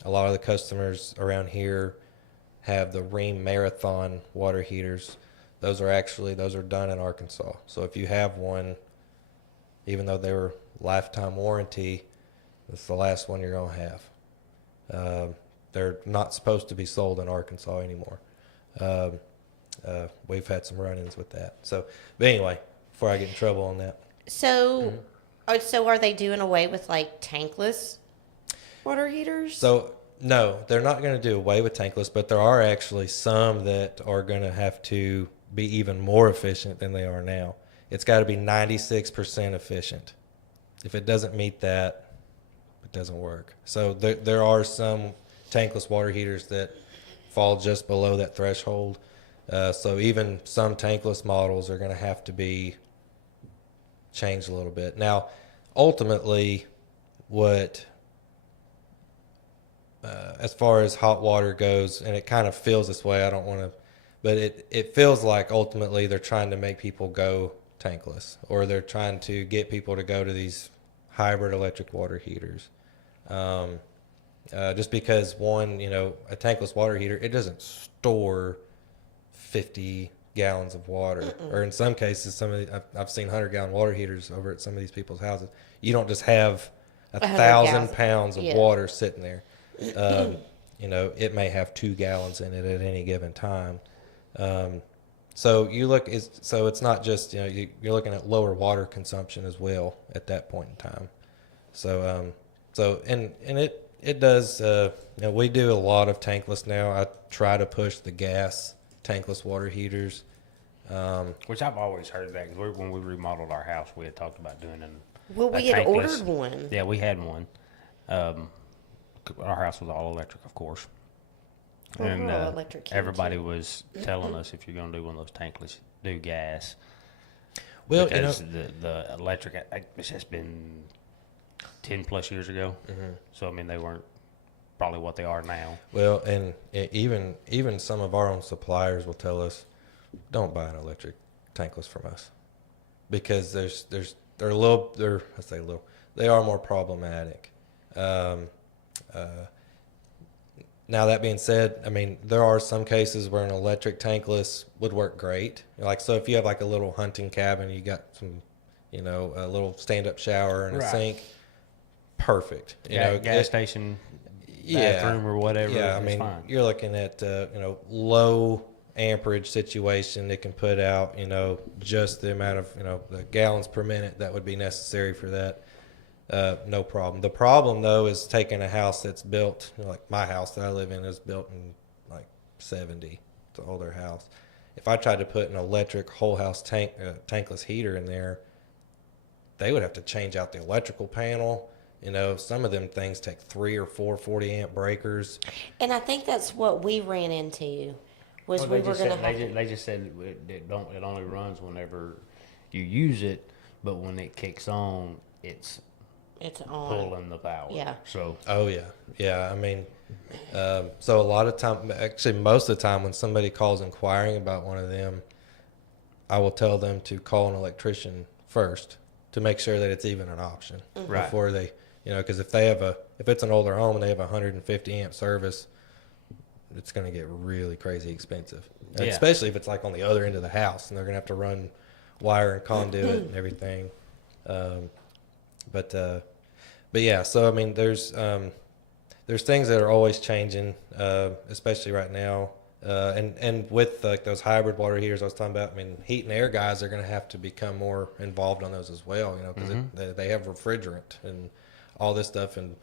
lot of the customers around here have the Ream Marathon water heaters. Those are done in Arkansas. So if you have one, even though they were lifetime warranty, it's the last one you're going to have. They're not supposed to be sold in Arkansas anymore. We've had some run-ins with that. So, but anyway, before I get in trouble on that. So, so are they doing away with like tankless water heaters? So, no, they're not going to do away with tankless, but there are actually some that are going to have to be even more efficient than they are now. It's got to be 96% efficient. If it doesn't meet that, it doesn't work. So there are some tankless water heaters that fall just below that threshold. So even some tankless models are going to have to be changed a little bit. Now, ultimately, as far as hot water goes, and it kind of feels this way, I don't want to, but it feels like ultimately they're trying to make people go tankless, or they're trying to get people to go to these hybrid electric water heaters. Just because a tankless water heater, it doesn't store 50 gallons of water, or in some cases, I've seen 100-gallon water heaters over at some of these people's houses. You don't just have 1,000 pounds of water sitting there. It may have 2 gallons in it at any given time. So it's not just, you're looking at lower water consumption as well at that point in time. So it does, we do a lot of tankless now. I try to push the gas tankless water heaters. Which I've always heard that, 'cause when we remodeled our house, we had talked about doing Well, we had tankless. ordered one. Yeah, we had one. Our house was all electric, of course. Well, And we're all electric here, everybody too. was telling us, if you're going to do one of those tankless, do gas. Well, Because the electric, it's just been 10 plus years ago. So, I mean, they weren't probably what they are now. well, and even some of our own suppliers will tell us, don't buy an electric tankless from us, because they are more problematic. Now, that being said, I mean, there are some cases where an electric tankless would work great. Like, so if you have like a little hunting cabin, you got some, a little stand-up shower and a Right. sink, perfect. Gas station, bathroom, or whatever. Yeah, I it's mean, fine. you're looking at, low amperage situation. It can put out, just the amount of, the gallons per minute that would be necessary for that. No problem. The problem, though, is taking a house that's built, like my house that I live in is built in like 70. It's an older house. If I tried to put an electric whole house tankless heater in there, they would have to change out the electrical panel. Some of them things take 3 or 4 40-amp breakers. And I think that's what we ran into, was Well, we were going to have they just said it only runs whenever you use it, but when it kicks on, it's it's on. pulling the power. Yeah. So Oh yeah. I mean, so a lot of time, actually most of the time, when somebody calls inquiring about one of them, I will tell them to call an electrician first to make sure that it's even an option Right. before they, because if it's an older home and they have a 150 amp service, it's going to get really crazy expensive, Yeah. especially if it's like on the other end of the house and they're going to have to run wire and conduit and everything. But yeah, so I mean, there's things that are always changing, especially right now, and with like those hybrid water heaters I was talking about. I mean, heat and air guys are going to have to become more involved on those as well, because they have refrigerant and all this stuff, and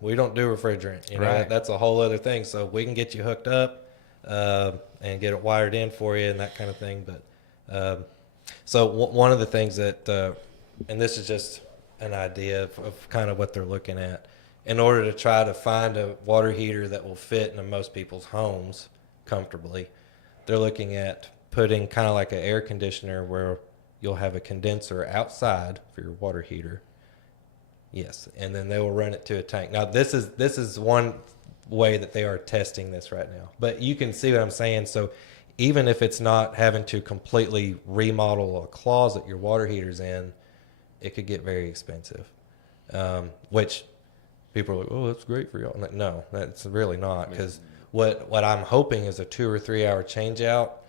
we don't do refrigerant, Right. that's a whole other thing. So we can get you hooked up and get it wired in for you and that kind of thing. But so one of the things that, and this is just an idea of kind of what they're looking at, in order to try to find a water heater that will fit into most people's homes comfortably, they're looking at putting kind of like an air conditioner where you'll have a condenser outside for your water heater. Yes, and then they will run it to a tank. Now, this is one way that they are testing this right now. But you can see what I'm saying. So even if it's not having to completely remodel a closet your water heater's in, it could get very expensive, which people are like, oh, that's great for y'all. I'm like, no, that's really not, because what I'm hoping is a 2 or 3 hour change out.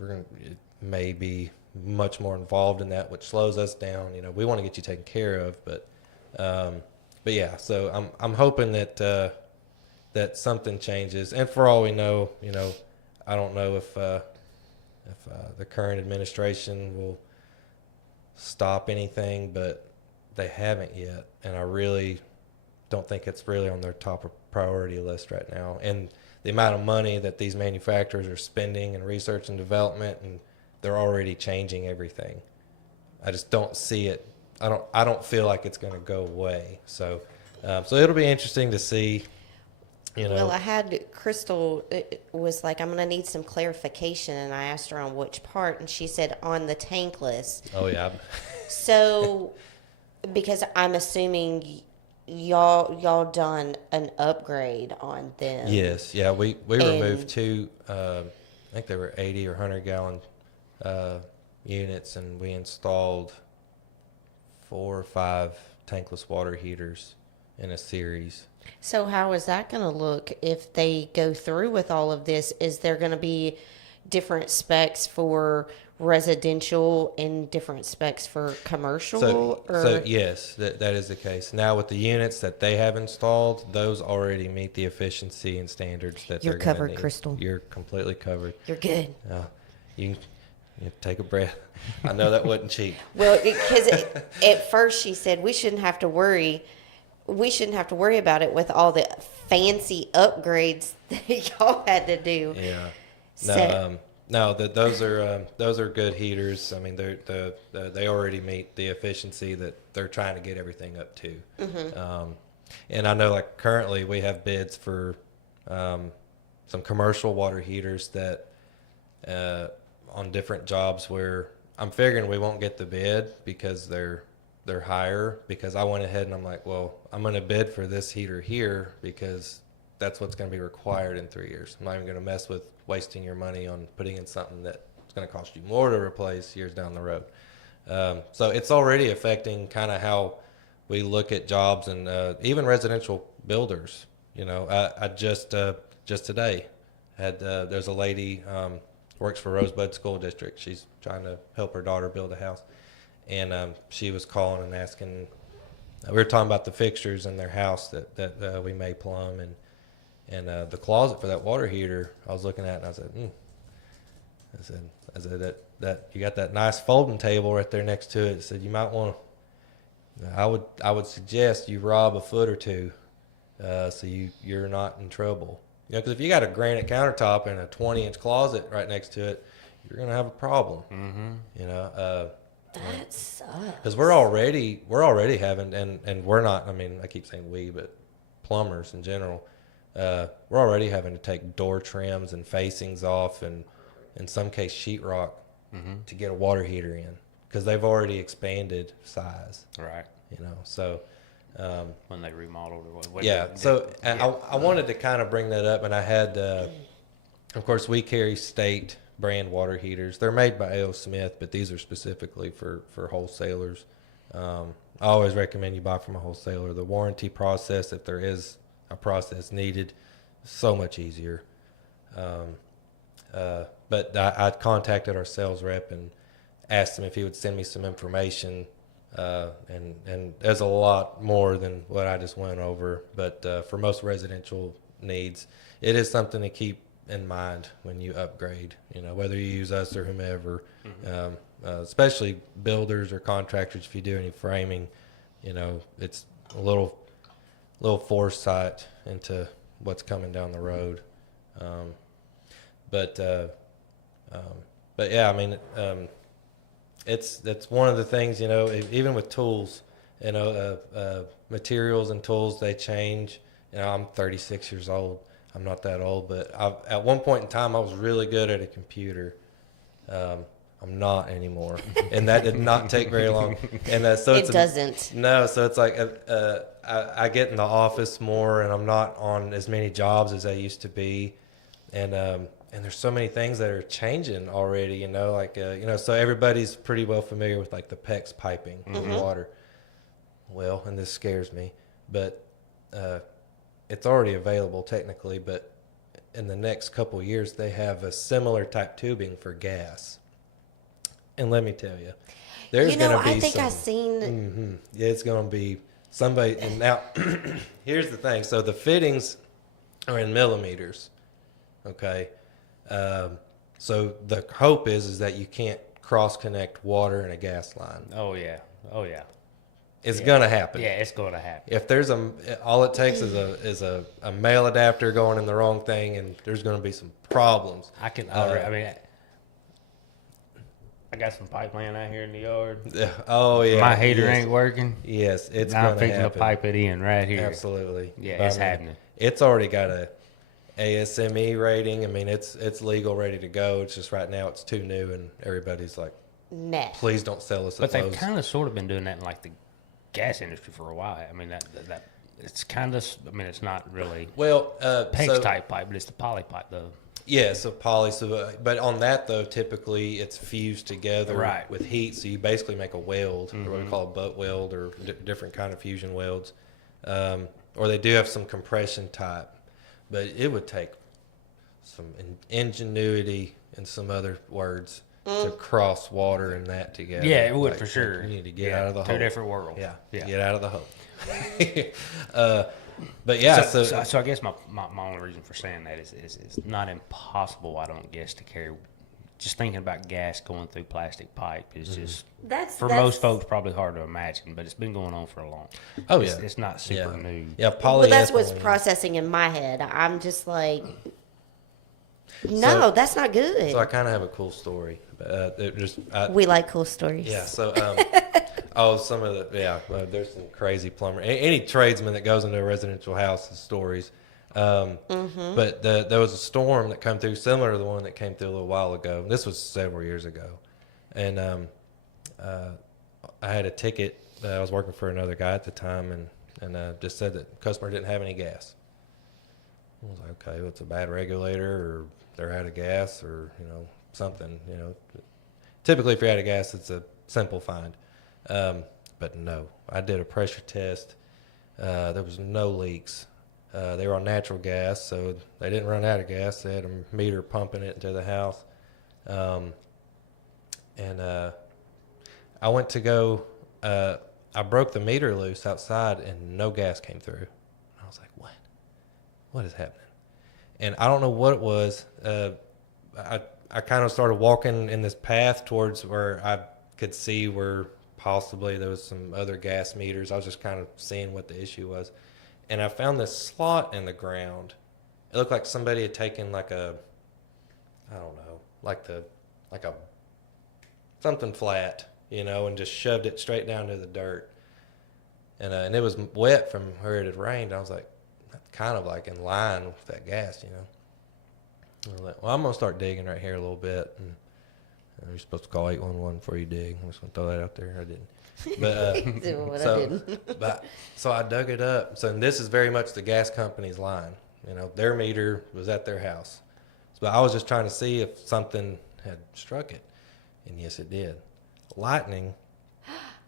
It may be much more involved in that, which slows us down. We want to get you taken care of, but yeah. So I'm hoping that that something changes. And for all we know, I don't know if the current administration will stop anything, but they haven't yet, and I really don't think it's really on their top priority list right now. And the amount of money that these manufacturers are spending in research and development, and they're already changing everything. I just don't see it. I don't feel like it's going to go away. So it'll be interesting to see. Well, I had Crystal was like, I'm going to need some clarification, and I asked her on which part, and she said on the tankless. Oh yeah. So, because I'm assuming y'all done an upgrade on them. Yes. Yeah. We removed 2. I think they were 80 or 100 gallon units, and we installed 4 or 5 tankless water heaters in a series. So how is that going to look if they go through with all of this? Is there going to be different specs for residential and different specs for commercial? So yes, that is the case. Now with the units that they have installed, those already meet the efficiency and standards that You're they're gonna covered, need. Crystal. You're completely covered. You're good. You can take a breath. I know that wasn't cheap. Well, because at first she said we shouldn't have to worry about it with all the fancy upgrades that y'all had to do. Yeah. So- No, No, those are good heaters. I mean, they already meet the efficiency that they're trying to get everything up to. And I know, like, currently we have bids for some commercial water heaters that on different jobs where I'm figuring we won't get the bid because they're higher. Because I went ahead and I'm like, well, I'm going to bid for this heater here because that's what's going to be required in 3 years. I'm not even going to mess with wasting your money on putting in something that's going to cost you more to replace years down the road. So it's already affecting kind of how we look at jobs and even residential builders. You know, I just today had there's a lady works for Rosebud School District. She's trying to help her daughter build a house, and she was calling and asking. We were talking about the fixtures in their house that we may plumb, and the closet for that water heater. I was looking at it and I said, I said that you got that nice folding table right there next to it. I said you might want to. I would suggest you rob a foot or two, so you're not in trouble. You know, because if you got a granite countertop and a 20-inch closet right next to it, you're gonna have a problem. You know. That sucks. Because we're already having, and we're not. I mean, I keep saying we, but plumbers in general, we're already having to take door trims and facings off, and in some case sheetrock to get a water heater in, because they've already expanded size. Right. You know, so When they remodeled or what? yeah. So I wanted to kind of bring that up, and I had, of course, we carry state brand water heaters. They're made by A.O. Smith, but these are specifically for wholesalers. I always recommend you buy from a wholesaler. The warranty process, if there is a process needed, so much easier. But I contacted our sales rep and asked him if he would send me some information. And there's a lot more than what I just went over. But for most residential needs, it is something to keep in mind when you upgrade, you know, whether you use us or whomever, especially builders or contractors. If you do any framing, you know, it's a little foresight into what's coming down the road. But yeah, I mean, that's one of the things, you know, even with tools, you know, materials and tools, they change. You know, I'm 36 years old. I'm not that old, but at one point in time, I was really good at a computer. I'm not anymore, and that did not take very long. And so it doesn't. No, so it's like I get in the office more, and I'm not on as many jobs as I used to be, and there's so many things that are changing already. You know, like you know, so everybody's pretty well familiar with like the PEX piping in water. Well, and this scares me, but it's already available technically, but in the next couple of years, they have a similar type tubing for gas. And let me tell you, there's going to be I think I've seen. Yeah, it's going to be somebody. And now, here's the thing. So the fittings are in millimeters. Okay. So the hope is that you can't cross connect water and a gas line. Oh yeah. It's gonna happen. Yeah, it's gonna happen. If there's all it takes is a male adapter going in the wrong thing, and there's gonna be some problems. I got some pipe laying out here in the yard. Oh yeah. My heater ain't working. Yes, it's now gonna I'm fixing happen. to pipe it in right here. Absolutely. Yeah, it's happening. It's already got a ASME rating. I mean, it's legal, ready to go. It's just right now it's too new, and everybody's like, Nah. please don't sell us. But they've kind of sort of been doing that in like the gas industry for a while. I mean, that it's kind of. I mean, it's not really PEX type pipe, but it's the poly pipe though. Yeah, so poly. But on that though, typically it's fused together with heat, so you basically make a weld, or what we call a butt weld, or different kind of fusion welds. Or they do have some compression type, but it would take some ingenuity and some other words to cross water and that together. Yeah, it would for sure. You need to get out of the hole. Two different worlds. Yeah, yeah. Get out of the hole. But yeah, so I guess my only reason for saying that is it's not impossible, I don't guess, to carry. Just thinking about gas going through plastic pipe is just most folks probably hard to imagine, but it's been going on for a long. It's not super new. Yeah, Well, that's what's processing in my head. I'm just like, No, that's not good. So I kind of have a cool story. We like cool stories. Yeah. So some of the there's some crazy plumber. Any tradesman that goes into a residential house has stories. But there was a storm that came through similar to the one that came through a little while ago. This was several years ago, and I had a ticket. I was working for another guy at the time, and just said that the customer didn't have any gas. I was like, okay, well, it's a bad regulator, or they're out of gas, or something. Typically, if you're out of gas, it's a simple find. But no, I did a pressure test. There was no leaks. They were on natural gas, so they didn't run out of gas. They had a meter pumping it into the house. I went to go, I broke the meter loose outside and no gas came through. I was like, what? What is happening? And I don't know what it was. I kind of started walking in this path towards where I could see where possibly there was some other gas meters. I was just kind of seeing what the issue was. And I found this slot in the ground. It looked like somebody had taken like a, I don't know, like a something flat, and just shoved it straight down to the dirt. And it was wet from where it had rained. I was like, that's kind of like in line with that gas, I was like, well, I'm going to start digging right here a little bit. And you're supposed to call 811 before you dig. I'm just going to throw that out there. I didn't. But so I dug it up. So this is very much the gas company's line. Their meter was at their house. So I was just trying to see if something had struck it. And yes, it did. Lightning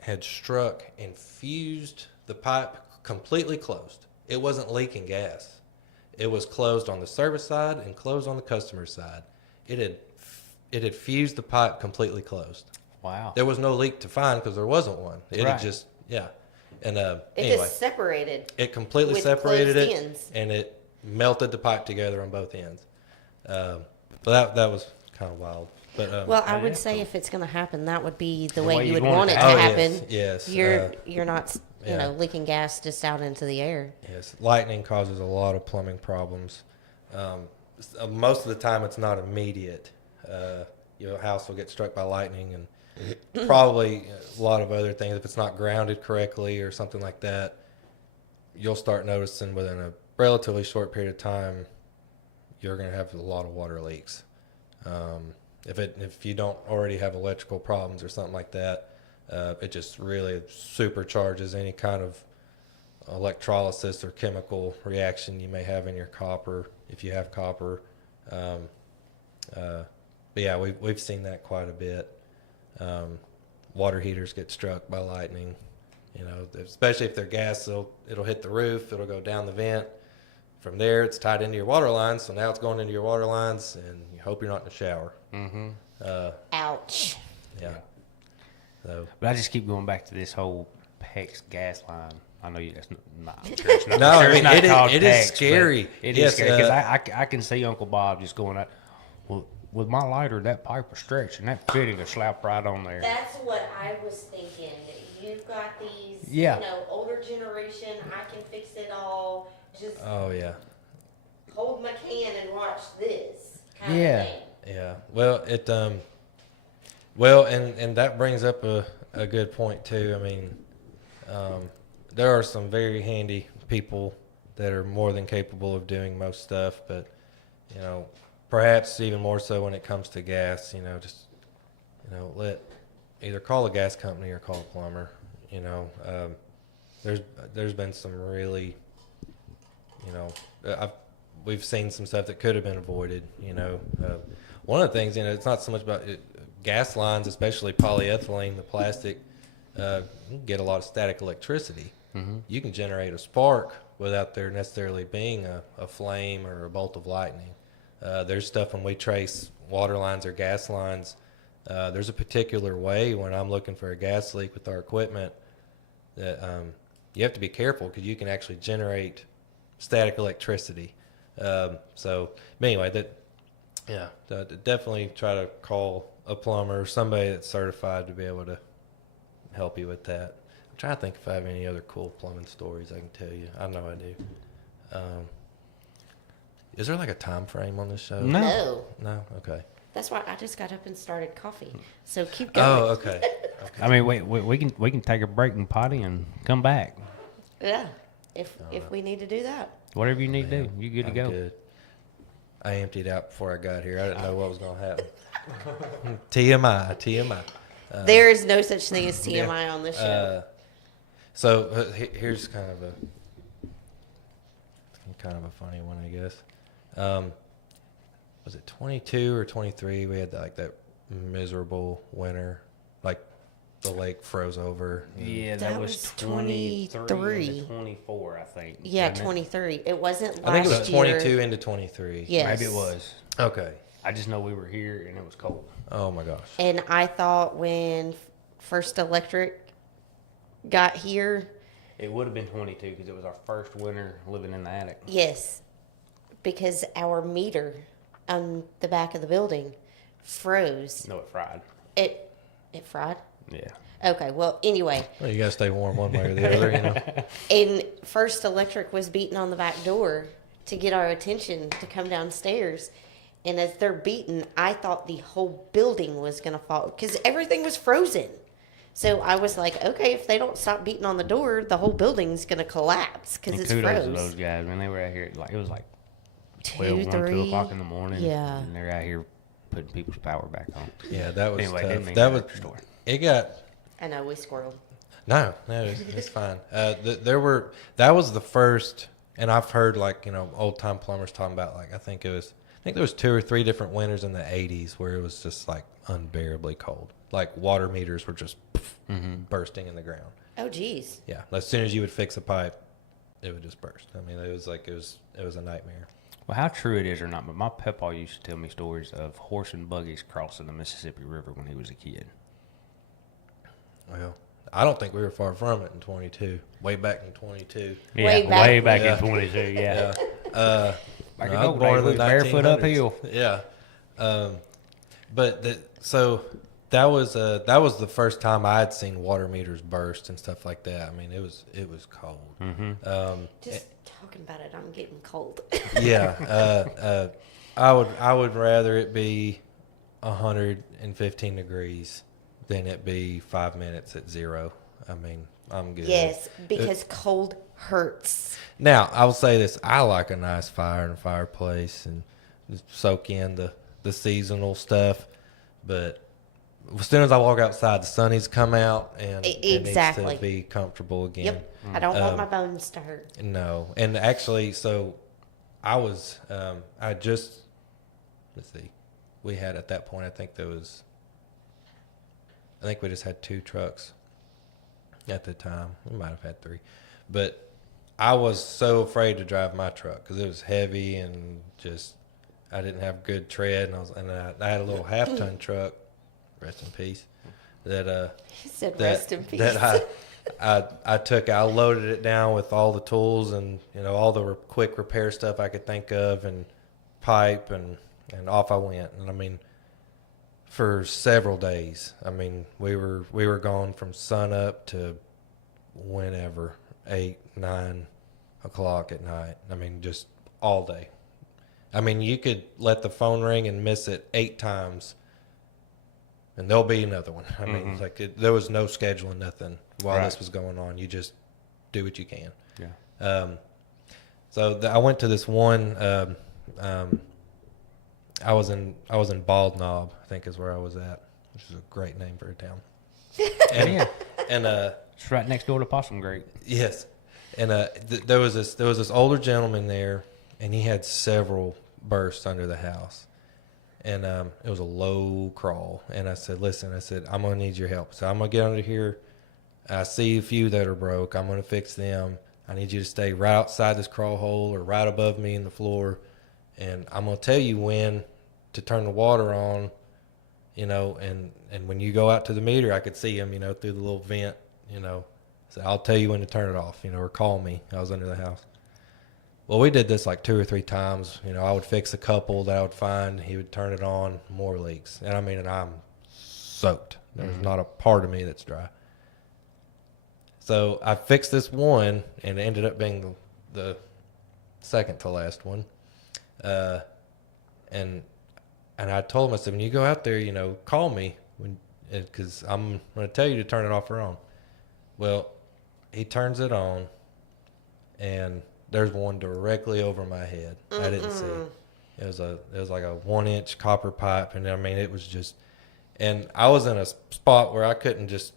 had struck and fused the pipe completely closed. It wasn't leaking gas. It was closed on the service side and closed on the customer side. It had fused the pipe completely closed. Wow. There was no leak to find because there wasn't one. It had just, And anyway, just separated. It completely with separated closed it, ends. and it melted the pipe together on both ends. But that was kind of wild. But Well, I would say if it's going to happen, that would be the way way you you'd would want want it it to to happen. happen. Yes. You're not, yeah. leaking gas just out into the air. Yes, lightning causes a lot of plumbing problems. Most of the time, it's not immediate. Your house will get struck by lightning, and probably a lot of other things. If it's not grounded correctly or something like that, you'll start noticing within a relatively short period of time, you're going to have a lot of water leaks. If you don't already have electrical problems or something like that, it just really supercharges any kind of electrolysis or chemical reaction you may have in your copper, if you have copper. But yeah, we've seen that quite a bit. Water heaters get struck by lightning, especially if they're gas, it'll hit the roof, it'll go down the vent. From there, it's tied into your water lines, so now it's going into your water lines, and you hope you're not in the shower. Mm-hmm. Ouch. Yeah. So. But I just keep going back to this whole PEX gas line. I know that's not. It's not No, I sure it's mean, not it is- called it is PEX, scary. but It Yes, is scary because I can see Uncle Bob just going out. Well, with my lighter, that pipe was stretched and that fitting will slap right on there. That's what I was thinking. You've got these, Yeah. older generation. I can fix it all. Just Oh yeah. hold my can and watch this kind Yeah. of thing. Yeah. Well, and that brings up a good point too. I mean, there are some very handy people that are more than capable of doing most stuff, but perhaps even more so when it comes to gas. Let either call a gas company or call a plumber. There's been some really, we've seen some stuff that could have been avoided. One of the things, it's not so much about gas lines, especially polyethylene, the plastic. You can get a lot of static electricity. Mm-hmm. You can generate a spark without there necessarily being a flame or a bolt of lightning. There's stuff when we trace water lines or gas lines. There's a particular way when I'm looking for a gas leak with our equipment that you have to be careful because you can actually generate static electricity. So anyway, definitely try to call a plumber or somebody that's certified to be able to help you with that. I'm trying to think if I have any other cool plumbing stories I can tell you. I know I do. Is there like a time frame on this show? No. No. No? Okay. That's why I just got up and started coffee. So keep going. Oh, okay. I mean, we can take a break and potty and come back. Yeah. If we need to do that. Whatever you need to do, you good to go. Good. I emptied out before I got here. I didn't know what was going to happen. TMI. There is no such thing as TMI on this show. So here's kind of a funny one, I guess. Was it 22 or 23? We had that miserable winter, like the lake froze over. Yeah, That that was was 23 23. into 24, I think. Yeah, wasn't it? 23. It wasn't last I think it was year. 22 into 23. Yes. Maybe it was. Okay. I just know we were here and it was cold. Oh my gosh. And I thought when First Electric got here, It would have been 22 because it was our first winter living in the attic. yes, because our meter on the back of the building froze. No, it fried. It fried? Yeah. Okay, well, anyway. Well, you got to stay warm one way or the other, you know. And First Electric was beating on the back door to get our attention to come downstairs. And as they're beating, I thought the whole building was going to fall because everything was frozen. So I was like, okay, if they don't stop beating on the door, the whole building's going to collapse because And it's kudos froze. to those guys, man. They were out here, it was like 2, 2 3. o'clock in the morning. Yeah. And they're out here putting people's power back on. Yeah, that was Anyway, didn't tough. mean That to was, interrupt your story. it got, I know, we squirreled. no, it's fine. That was the first, and I've heard old time plumbers talking about I think there was 2 or 3 different winters in the 80s where it was just unbearably cold. Like water meters were just bursting in the ground. Oh, geez. Yeah, as soon as you would fix a pipe, it would just burst. I mean, it was a nightmare. Well, how true it is or not, but my papa used to tell me stories of horse and buggies crossing the Mississippi River when he was a kid. Well, I don't think we were far from it in 22. Way back in 22. Yeah, Way back. in 22, yeah. Back in I was old born days, in the we was barefoot 1900s. uphill. Yeah. So that was the first time I had seen water meters burst and stuff like that. I mean, it was cold. Just talking about it, I'm getting cold. Yeah. I would rather it be 115 degrees than it be 5 minutes at 0. I mean, I'm good. Yes, because cold hurts. Now, I will say this. I like a nice fire and a fireplace and just soak in the seasonal stuff. But as soon as I walk outside, the sun needs to come out and it Exactly. needs to be comfortable again. Yep. I don't want my bones to hurt. No. And actually, so I was, let's see. We had at that point, I think we just had 2 trucks at the time. We might have had 3. But I was so afraid to drive my truck because it was heavy and just I didn't have good tread, and I had a little half-ton truck, rest in peace, that He said, "Rest in peace." that I took. I loaded it down with all the tools and all the quick repair stuff I could think of, and pipe, and off I went. And I mean, for several days. I mean, we were gone from sun up to whenever 8, 9 o'clock at night. I mean, just all day. I mean, you could let the phone ring and miss it 8 times, and there'll be another one. I mean, there was no scheduling, nothing while this was going on. You just do what you can. Yeah. So I went to this one. I was in Bald Knob, I think is where I was at, which is a great name for a town. And, and It's right next door to Possum Grate. yes, and there was this older gentleman there, and he had several bursts under the house, and it was a low crawl. And I said, "Listen," I said, "I'm gonna need your help. So I'm gonna get under here. I see a few that are broke. I'm gonna fix them. I need you to stay right outside this crawl hole or right above me in the floor, and I'm gonna tell you when to turn the water on, and when you go out to the meter, I could see him, through the little vent, So I'll tell you when to turn it off, or call me." I was under the house. Well, we did this like 2 or 3 times. I would fix a couple that I would find. He would turn it on, more leaks. And I mean, and I'm soaked. There's not a part of me that's dry. So I fixed this one, and it ended up being the second to last one. And I told him, I said, when you go out there, call me because I'm going to tell you to turn it off or on. Well, he turns it on, and there's one directly over my head. I didn't see. It was like a 1-inch copper pipe, and I mean it was just. And I was in a spot where I can't just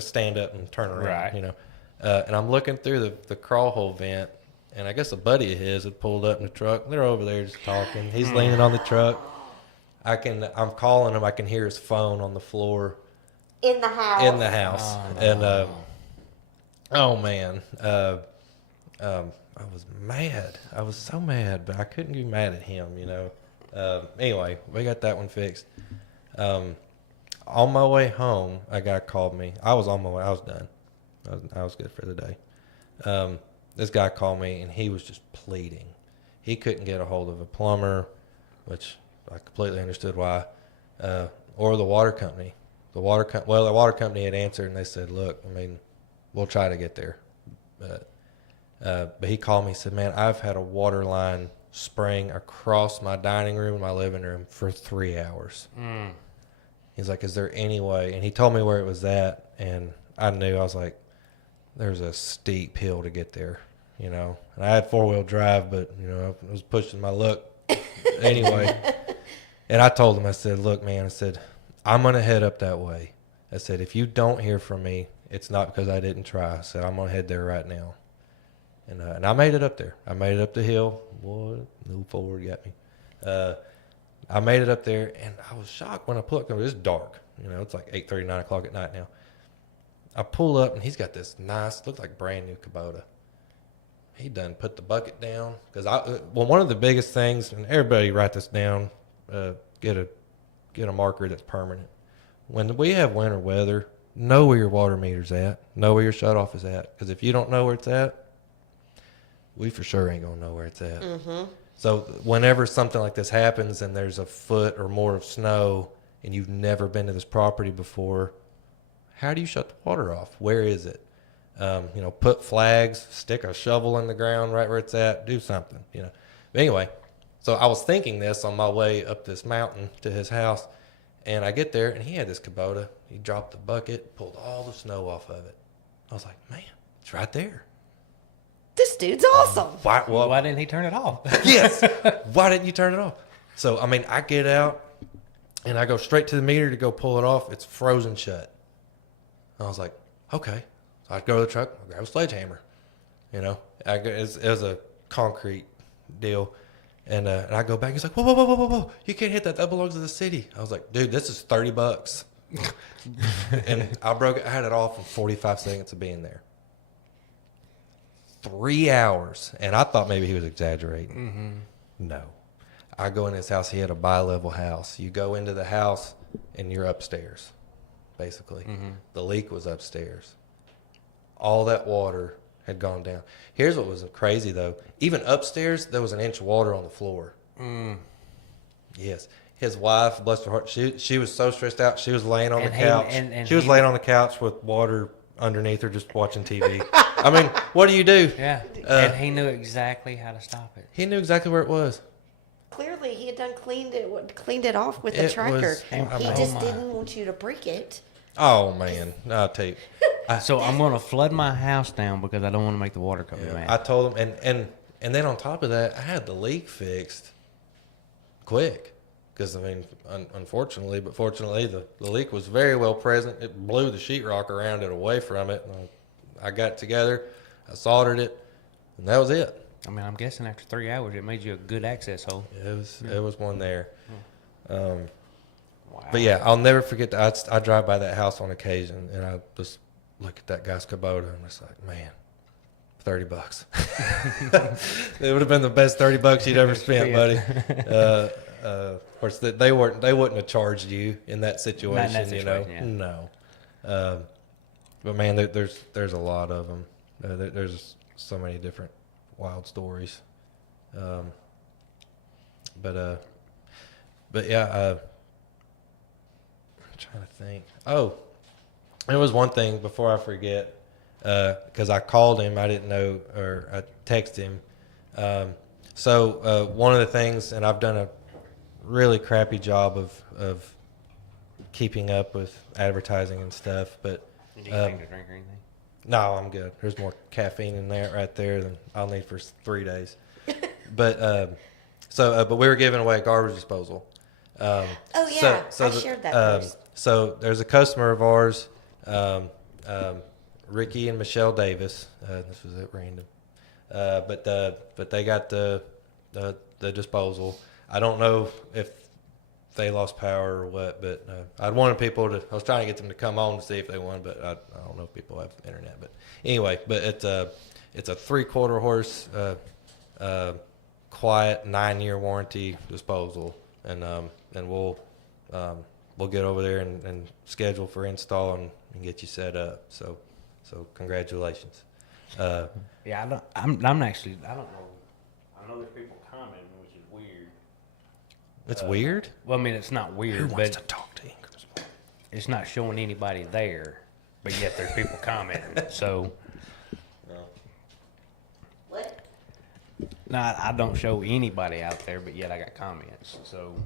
stand up and turn around, Right. And I'm looking through the crawl hole vent, and I guess a buddy of his had pulled up in the truck. They're over there just talking. He's leaning on the truck. I'm calling him. I can hear his phone on the floor. In the house. And oh man, I was mad. I was so mad, but I couldn't be mad at him. Anyway, we got that one fixed. On my way home, a guy called me. I was on my way. I was done. I was good for the day. This guy called me, and he was just pleading. He couldn't get a hold of a plumber, which I completely understood why, or the water company. The water company had answered, and they said, "Look, I mean, we'll try to get there." But he called me and said, "Man, I've had a water line spring across my dining room and my living room for 3 hours." He's like, "Is there any way?" And he told me where it was at, and I knew. I was like, "There's a steep hill to get there," And I had 4-wheel drive, but I was pushing my luck anyway. And I told him, I said, "Look, man," I said, "I'm gonna head up that way." I said, "If you don't hear from me, it's not because I didn't try." I said, "I'm gonna head there right now." And I made it up there. I made it up the hill. Boy, no forward got me. I made it up there, and I was shocked when I pulled up. It was dark. It's like 8:30, 9 o'clock at night now. I pull up, and he's got this nice, looks like brand new Kubota. He done put the bucket down. Because one of the biggest things, and everybody write this down, get a marker that's permanent. When we have winter weather, know where your water meter's at. Know where your shutoff is at. Because if you don't know where it's at, we for sure ain't going to know where it's at. Mm-hmm. So whenever something like this happens and there's a foot or more of snow and you've never been to this property before, how do you shut the water off? Where is it? Put flags, stick a shovel in the ground right where it's at, do something, But anyway, so I was thinking this on my way up this mountain to his house, and I get there, and he had this Kubota. He dropped the bucket, pulled all the snow off of it. I was like, man, it's right there. This dude's awesome. Why didn't he turn it off? Yes. Why didn't you turn it off? So, I mean, I get out, and I go straight to the meter to go pull it off. It's frozen shut. I was like, okay. So I go to the truck, I grab a sledgehammer. It was a concrete deal. And I go back. He's like, whoa. You can't hit that. That belongs to the city. I was like, dude, this is $30. And I broke it. I had it off in 45 seconds of being there. 3 hours. And I thought maybe he was exaggerating. Mm-hmm. No. I go in his house. He had a bi-level house. You go into the house, and you're upstairs, basically. Mm-hmm. The leak was upstairs. All that water had gone down. Here's what was crazy, though. Even upstairs, there was an inch of water on the floor. Yes. His wife, bless her heart, she was so stressed out. She was laying on the couch. She was laying on the couch with water underneath her, just watching TV. I mean, what do you do? Yeah. And he knew exactly how to stop it. He knew exactly where it was. Clearly, he had cleaned it off with the tracker. He just didn't want you to break it. Oh, man. I'll tell you. So I'm going to flood my house down because I don't want to make the water company mad. I told him, and then on top of that, I had the leak fixed quick. Because, I mean, unfortunately, but fortunately, the leak was very well present. It blew the sheetrock around it away from it. I got it together, I soldered it, and that was it. I mean, I'm guessing after 3 hours, it made you a good access hole. It was one there. Wow. But, yeah, I'll never forget that. I drive by that house on occasion, and I just look at that guy's Kubota, and it's like, man, $30. It would have been the best $30 you'd ever spent, buddy. Of course, they wouldn't have charged you in that situation, Yeah. No. But man, there's a lot of them. There's so many different wild stories. But yeah, I'm trying to think. Oh, there was one thing before I forget, because I called him. I didn't know, or I texted him. So one of the things, and I've done a really crappy job of keeping up with advertising and stuff, but Do you think to drink or anything? no, I'm good. There's more caffeine in that right there than I'll need for 3 days. But but we were giving away a garbage disposal. Oh yeah, I shared that post. So there's a customer of ours, Ricky and Michelle Davis. This was at random, but they got the disposal. I don't know if they lost power or what, but I wanted people to. I was trying to get them to come on to see if they won, but I don't know if people have internet. But anyway, but it's a 3/4 horse, quiet 9-year warranty disposal, and we'll get over there and schedule for install and get you set up. So congratulations. Yeah, I'm actually. I don't know. I know there's people commenting, which is weird. It's weird. Well, I mean, it's not weird, Who wants but to talk to Ingrams? it's not showing anybody there. But yet there's people commenting. So What? no, I don't show anybody out there, but yet I got comments. So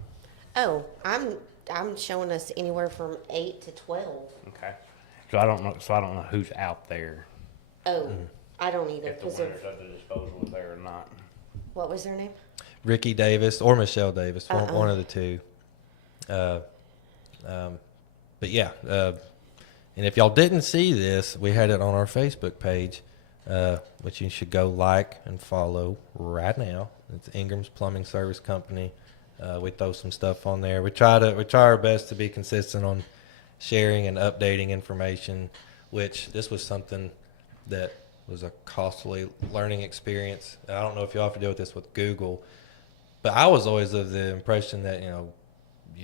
Oh, I'm showing us anywhere from 8 to 12. okay. So I don't know who's out there. Oh, I don't either. If the Because winners of the disposal is there or not. what was their name? Ricky Davis or Michelle Davis, one of the two. But yeah, and if y'all didn't see this, we had it on our Facebook page, which you should go like and follow right now. It's Ingram's Plumbing Service Company. We throw some stuff on there. We try our best to be consistent on sharing and updating information, which this was something that was a costly learning experience. I don't know if you have to deal with this with Google, but I was always of the impression that, you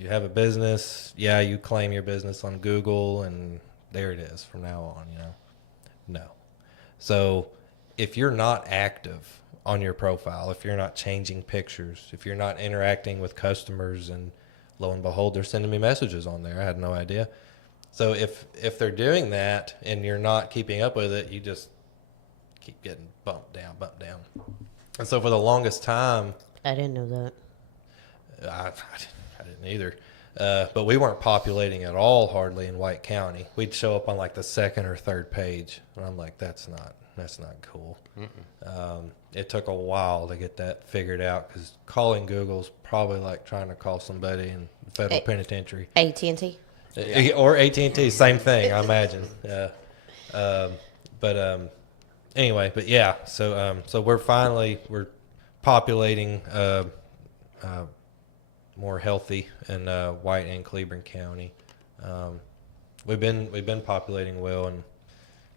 have a business, you claim your business on Google, and there it is from now on, No. So if you're not active on your profile, if you're not changing pictures, if you're not interacting with customers, and lo and behold, they're sending me messages on there. I had no idea. So if they're doing that and you're not keeping up with it, you just keep getting bumped down. And so for the longest time, I didn't know that. I didn't either. But we weren't populating at all hardly in White County. We'd show up on like the second or third page. And I'm like, that's not cool. It took a while to get that figured out, because calling Google's probably like trying to call somebody in the federal penitentiary. AT&T? Or AT&T, same thing, I imagine. Anyway, but yeah, so we're populating more healthy in White and Cleburne County. We've been populating well in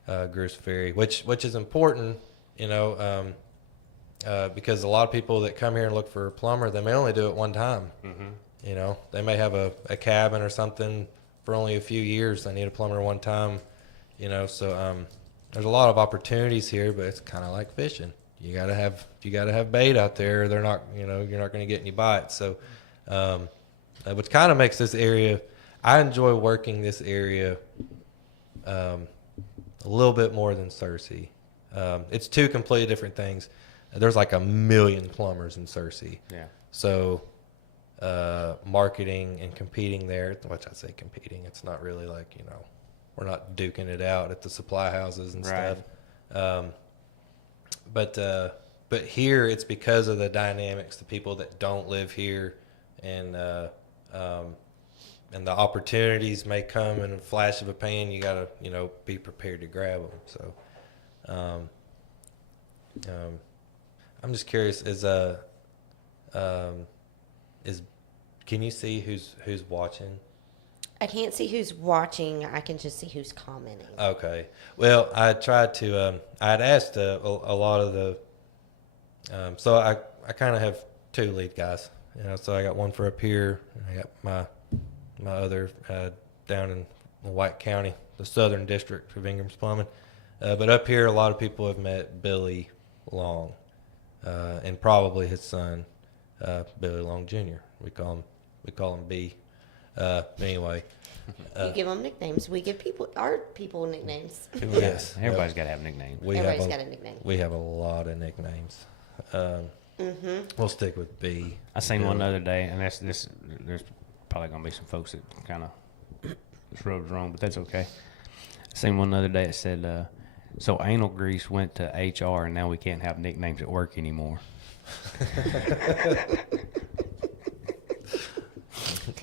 Groose Ferry, which is important, because a lot of people that come here and look for a plumber, they may only do it one time. Mm-hmm. They may have a cabin or something for only a few years. They need a plumber one time, So there's a lot of opportunities here, but it's kind of like fishing. You gotta have bait out there. They're not, you're not going to get any bites. So, which kind of makes this area. I enjoy working this area a little bit more than Searcy. It's two completely different things. There's like 1 million plumbers in Searcy. Yeah. So, marketing and competing there, which I say competing, it's not really like, we're not duking it out at the supply houses and stuff. But here it's because of the dynamics, the people that don't live here, and the opportunities may come in a flash of a pan. You gotta, be prepared to grab them. So, I'm just curious, can you see who's watching? I can't see who's watching. I can just see who's commenting. Okay. Well, I tried to. I'd asked a lot of the. So I kind of have 2 lead guys. So I got one for up here, and I got my other down in White County, the Southern District of Ingram's Plumbing. But up here, a lot of people have met Billy Long, and probably his son, Billy Long Jr. We call him B. Anyway, You give them nicknames. We give our people nicknames. yes, Everybody's got to have nicknames. Everybody's got a nickname. We have a lot of nicknames. We'll stick with B. I seen one the other day, and this. There's probably gonna be some folks that kind of this road's wrong, but that's okay. I seen one the other day that said, "So anal grease went to HR, and now we can't have nicknames at work anymore."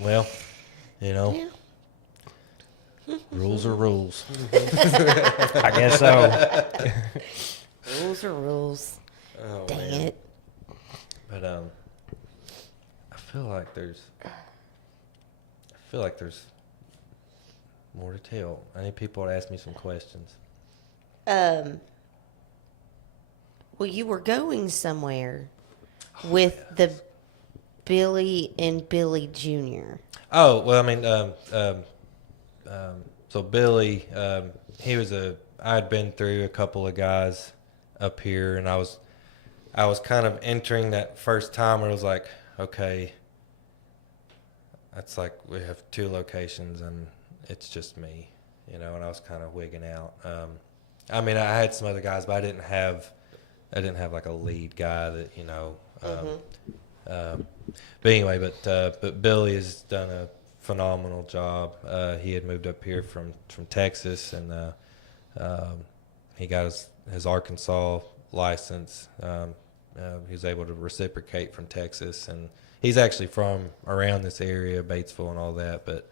Well, rules are rules. I guess so. Rules are rules. Oh, Dang man. it. But I feel like there's more to tell. I need people to ask me some questions. Well, you were going somewhere with the Billy and Billy Jr. Oh well, I mean, so Billy, I'd been through a couple of guys up here, and I was kind of entering that first time where it was like, okay, that's like we have 2 locations and it's just me, and I was kind of wigging out. I mean, I had some other guys, but I didn't have like a lead guy that, but anyway, but Billy has done a phenomenal job. He had moved up here from Texas, and he got his Arkansas license. He was able to reciprocate from Texas, and he's actually from around this area, Batesville and all that. But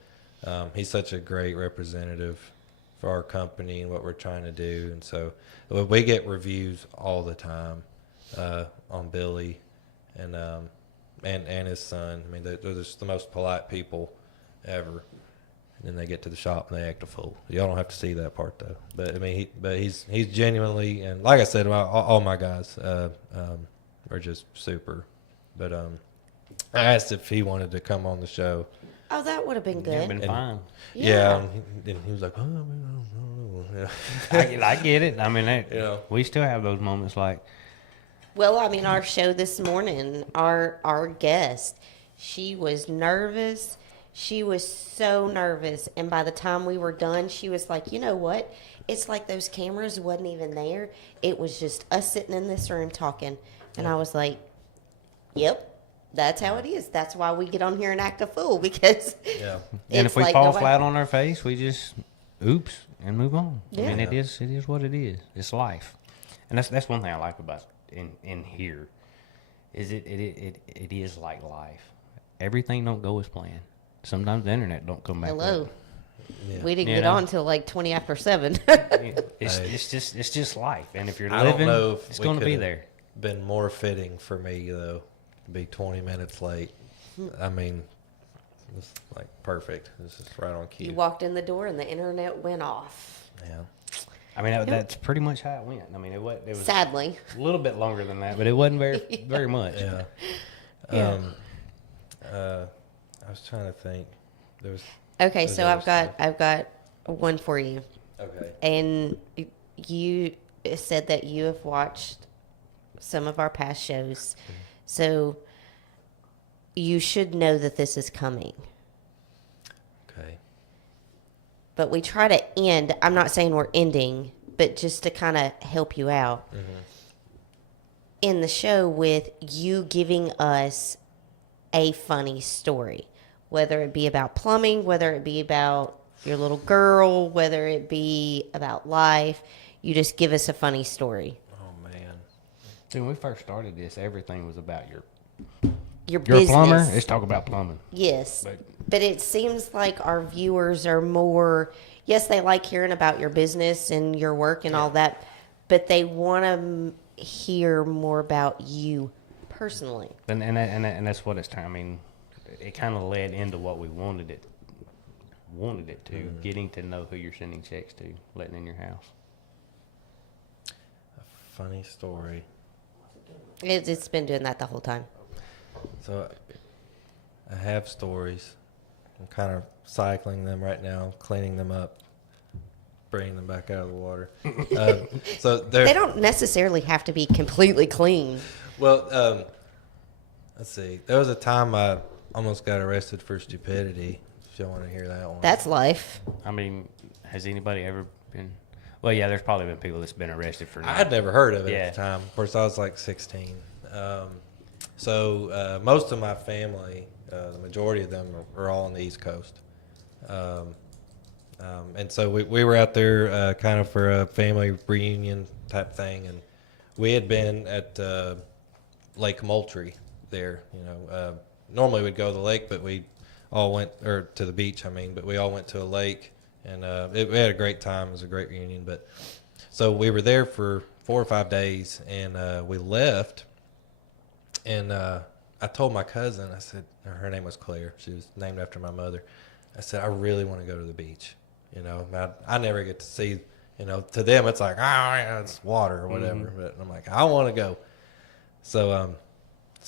he's such a great representative for our company and what we're trying to do. And so we get reviews all the time on Billy and his son. I mean, they're just the most polite people ever. And then they get to the shop and they act a fool. Y'all don't have to see that part though. But I mean, he's genuinely, and like I said, all my guys are just super. But I asked if he wanted to come on the show. Oh, that would have been Yeah, good. been fine. Yeah, and he was like, "Oh, I don't know." I get it. I mean, Yeah. we still have those moments like, Well, I mean, our show this morning, our guest, she was nervous. She was so nervous. And by the time we were done, she was like, you know what? It's like those cameras wasn't even there. It was just us sitting in this room talking. And I was like, yep, that's how it is. That's why we get on here and act a fool, because Yeah. and if we like fall nobody- flat on our face, we just oops and move on. Yeah. I mean, it is what it is. It's life, and that's one thing I like about in here, is it is like life. Everything don't go as planned. Sometimes the internet don't come back. Hello. Yeah. We didn't You get know? on till like 20 after 7. It's just life, and if you're I don't living, know if it's we going to be could've there. Been more fitting for me though, to be 20 minutes late. I mean, it's like perfect. It's just right on cue. You walked in the door and the internet went off. Yeah. I mean, that's pretty much how it went. I mean, it was Sadly. a little bit longer than that, but it wasn't very much. Yeah. Yeah. I was trying to think. There was. Okay, There's so other I've got one for you. Okay. And you said that you have watched some of our past shows. So you should know that this is coming. Okay. But we try to end, I'm not saying we're ending, but just to kind of help you out in the show with you giving us a funny story, whether it be about plumbing, whether it be about your little girl, whether it be about life. You just give us a funny story. Oh man. See, when we first started this, everything was about your Your you're business. a plumber. Let's talk about plumbing. Yes. But- But it seems like our viewers are more, yes, they like hearing about your business and your work and all that, but they want to hear more about you personally. And that's what it's trying. I mean, it kind of led into what we wanted it to, getting to know who you're sending checks to, letting in your house. A funny story. It's been doing that the whole time. So I have stories. I'm kind of cycling them right now, cleaning them up, bringing them back out of the water. So They don't necessarily have to be completely clean. Well, let's see. There was a time I almost got arrested for stupidity. If you want to hear that one. That's life. I mean, has anybody ever been? Well, yeah, there's probably been people that's been arrested for. I had never heard of it Yeah. at the time. Of course, I was like 16. So most of my family, the majority of them are all on the East Coast. And so we were out there kind of for a family reunion type thing, and we had been at Lake Moultrie there. Normally we'd go to the lake, but we all went, or to the beach, I mean, but we all went to a lake, and we had a great time. It was a great reunion. But so we were there for 4 or 5 days, and we left, and I told my cousin, I said, her name was Claire. She was named after my mother. I said, I really want to go to the beach. I never get to see, to them it's like, yeah, it's water or whatever. Mm-hmm. But I'm like, I want to go. So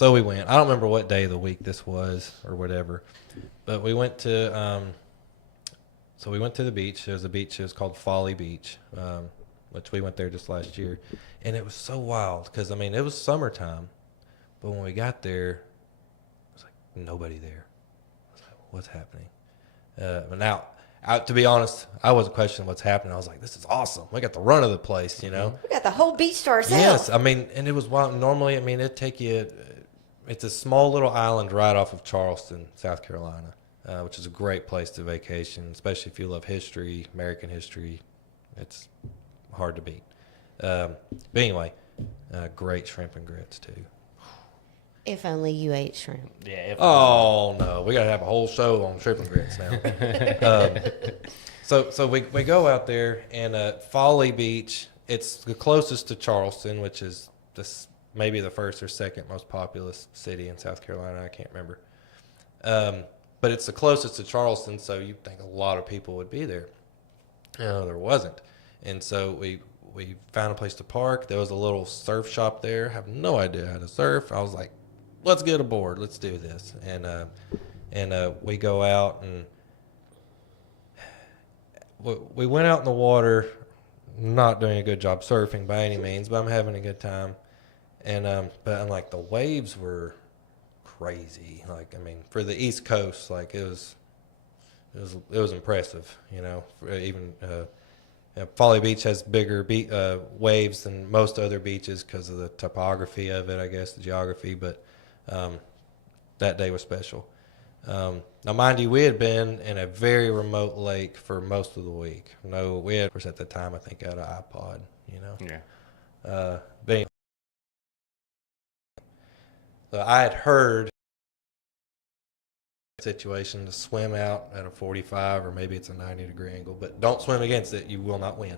we went. I don't remember what day of the week this was or whatever, but we went to, we went to the beach. There was a beach. It was called Folly Beach, which we went there just last year. And it was so wild because, it was summertime, but when we got there, it was like nobody there. I was like, what's happening? But now, to be honest, I wasn't questioning what's happening. I was like, this is awesome. We got the run of the place, We got the whole beach to ourselves. Yes, and it was wild. Normally, it'd take you, it's a small little island right off of Charleston, South Carolina, which is a great place to vacation, especially if you love history, American history. It's hard to beat. But anyway, great shrimp and grits, too. If only you ate shrimp. Yeah. Oh no, we gotta have a whole show on shrimp and grits now. So we go out there, and Folly Beach. It's the closest to Charleston, which is maybe the first or second most populous city in South Carolina. I can't remember. But it's the closest to Charleston, so you'd think a lot of people would be there. There wasn't, and so we found a place to park. There was a little surf shop there. I have no idea how to surf. I was like, let's get aboard. Let's do this. And we go out, and we went out in the water, not doing a good job surfing by any means, but I'm having a good time. And but I'm like, the waves were crazy. For the East Coast, it was impressive. Even Folly Beach has bigger waves than most other beaches because of the topography of it, I guess, the geography. But that day was special. Now, mind you, we had been in a very remote lake for most of the week. We had, of course, at the time, I think, had an iPod, Yeah. But so I had heard situation to swim out at a 45 or maybe it's a 90-degree angle, but don't swim against it. You will not win.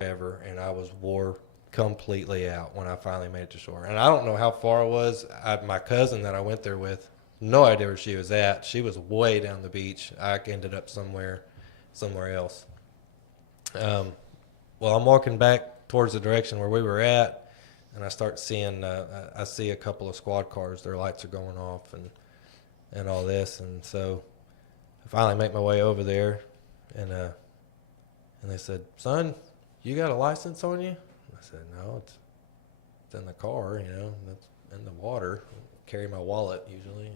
And I was wore completely out when I finally made it to shore. And I don't know how far it was. My cousin that I went there with, no idea where she was at. She was way down the beach. I ended up somewhere else. Well, I'm walking back towards the direction where we were at, and I start seeing, I see a couple of squad cars. Their lights are going off and all this. And so I finally make my way over there, and they said, son, you got a license on you? I said, no, it's in the car, that's in the water. I carry my wallet usually.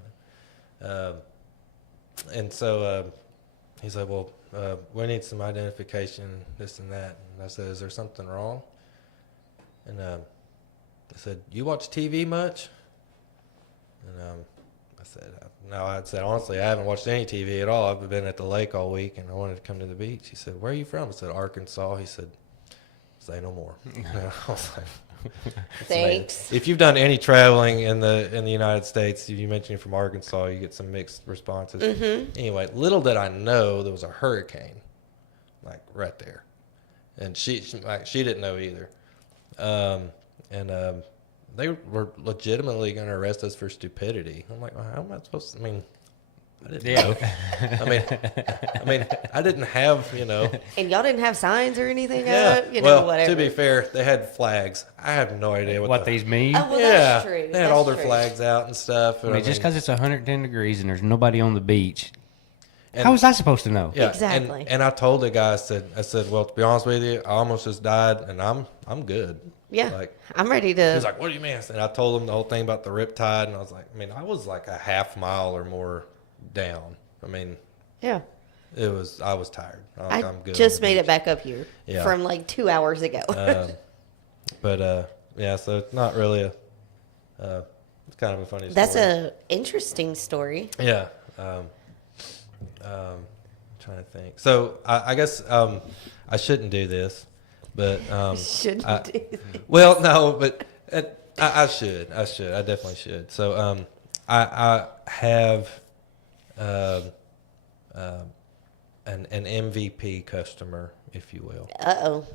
And so he said, well, we need some identification, this and that. And I said, is there something wrong? And I said, you watch TV much? And I said, no. I said, honestly, I haven't watched any TV at all. I've been at the lake all week, and I wanted to come to the beach. He said, where are you from? I said, Arkansas. He said, say no more. I was like, thanks. If you've done any traveling in the United States, if you mention you're from Arkansas, you get some mixed responses. Mm-hmm. Anyway, little did I know there was a hurricane, right there, and she didn't know either. They were legitimately going to arrest us for stupidity. I'm like, well, how am I supposed to? I didn't know. I didn't have, And y'all didn't have signs or anything Yeah. up? Whatever. To be fair, they had flags. I have no idea what these mean. Oh, well, that's true. They had all their flags out and stuff. Just because it's 110 degrees and there's nobody on the beach, and, how was I supposed to know? Yeah, exactly. And I told the guy, I said, well, to be honest with you, I almost just died, and I'm good. Yeah, I'm ready to. He's like, what do you mean? And I told him the whole thing about the riptide, and I was like, I was like a half mile or more down. Yeah. I was tired. I'm good. Just made it back up here from 2 hours ago. So it's not really It's kind of a funny story. That's a interesting story. Yeah. Trying to think. So I guess I shouldn't do this, but Shouldn't do that. well, no, but I should. I definitely should. So I have an MVP customer, if you will. Uh-oh.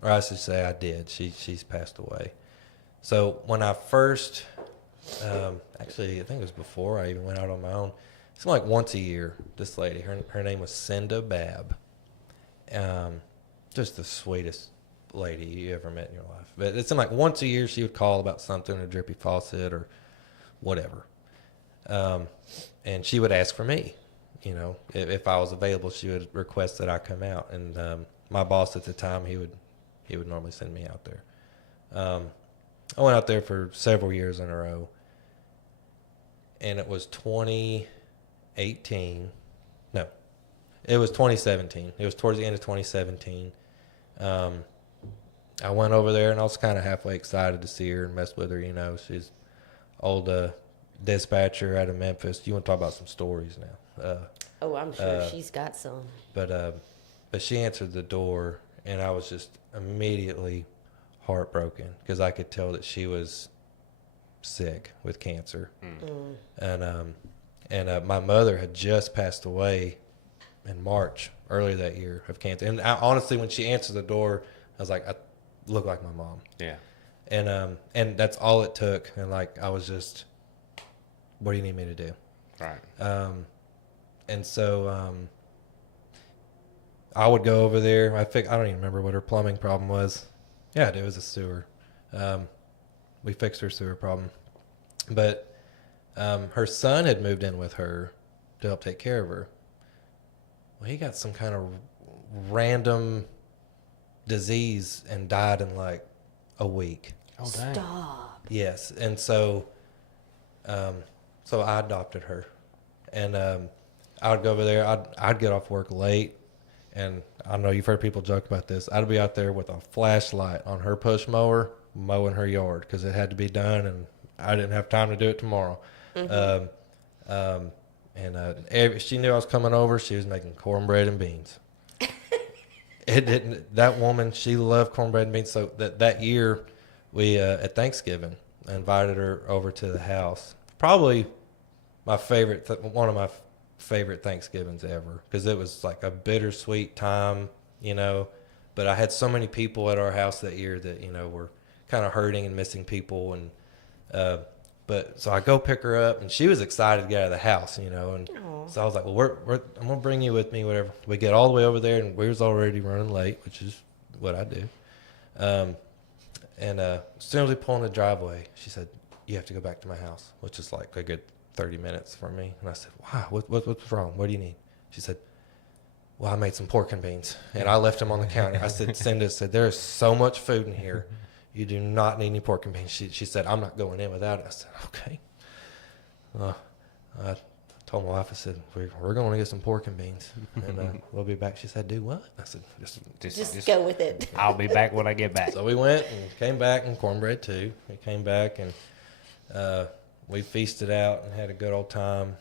Or I should say I did. She's passed away. So when I first, actually, I think it was before I even went out on my own. It's like once a year. This lady, her name was Cinda Babb. Just the sweetest lady you ever met in your life. But it's like once a year she would call about something, a drippy faucet or whatever. And she would ask for me. You know, if I was available, she would request that I come out. And my boss at the time, he would normally send me out there. I went out there for several years in a row, and it was 2018. No, it was 2017. It was towards the end of 2017. I went over there, and I was kind of halfway excited to see her and mess with her. You know, she's old dispatcher out of Memphis. You want to talk about some stories now? Oh, I'm sure she's got some. But she answered the door, and I was just immediately heartbroken because I could tell that she was sick with cancer. And my mother had just passed away in March earlier that year of cancer. And honestly, when she answered the door, I was like, I look like my mom. Yeah. And that's all it took. And like, I was just, what do you need me to do? Right. And so I would go over there. I don't even remember what her plumbing problem was. Yeah, it was a sewer. We fixed her sewer problem. But her son had moved in with her to help take care of her. Well, he got some kind of random disease and died in like a week. Oh, dang. Stop. Yes. And so I adopted her. And I would go over there. I'd get off work late. And I know you've heard people joke about this. I'd be out there with a flashlight on her push mower mowing her yard because it had to be done, and I didn't have time to do it tomorrow. Mm-hmm. She knew I was coming over. She was making cornbread and beans. That woman, she loved cornbread and beans. So that year, we at Thanksgiving, I invited her over to the house. Probably my favorite, one of my favorite Thanksgivings ever, because it was like a bittersweet time, you know. But I had so many people at our house that year that, you know, were kind of hurting and missing people. And but so I go pick her up, and she was excited to get out of the house, you know. And so I was like, well, I'm gonna bring you with me, whatever. We get all the way over there, and we was already running late, which is what I do. As soon as we pull in the driveway, she said, "You have to go back to my house," which is like a good 30 minutes from me. And I said, "Wow, what's wrong? What do you need?" She said, "Well, I made some pork and beans, and I left them on the counter." I said, Cinda said, "There is so much food in here. You do not need any pork and beans." She said, "I'm not going in without it." I said, "Okay." I told my wife, I said, we're going to get some pork and beans, and we'll be back. She said, "Do what?" I said, Just go with it. I'll be back when I get back. So we went and came back, and cornbread too. We came back, and we feasted out and had a good old time.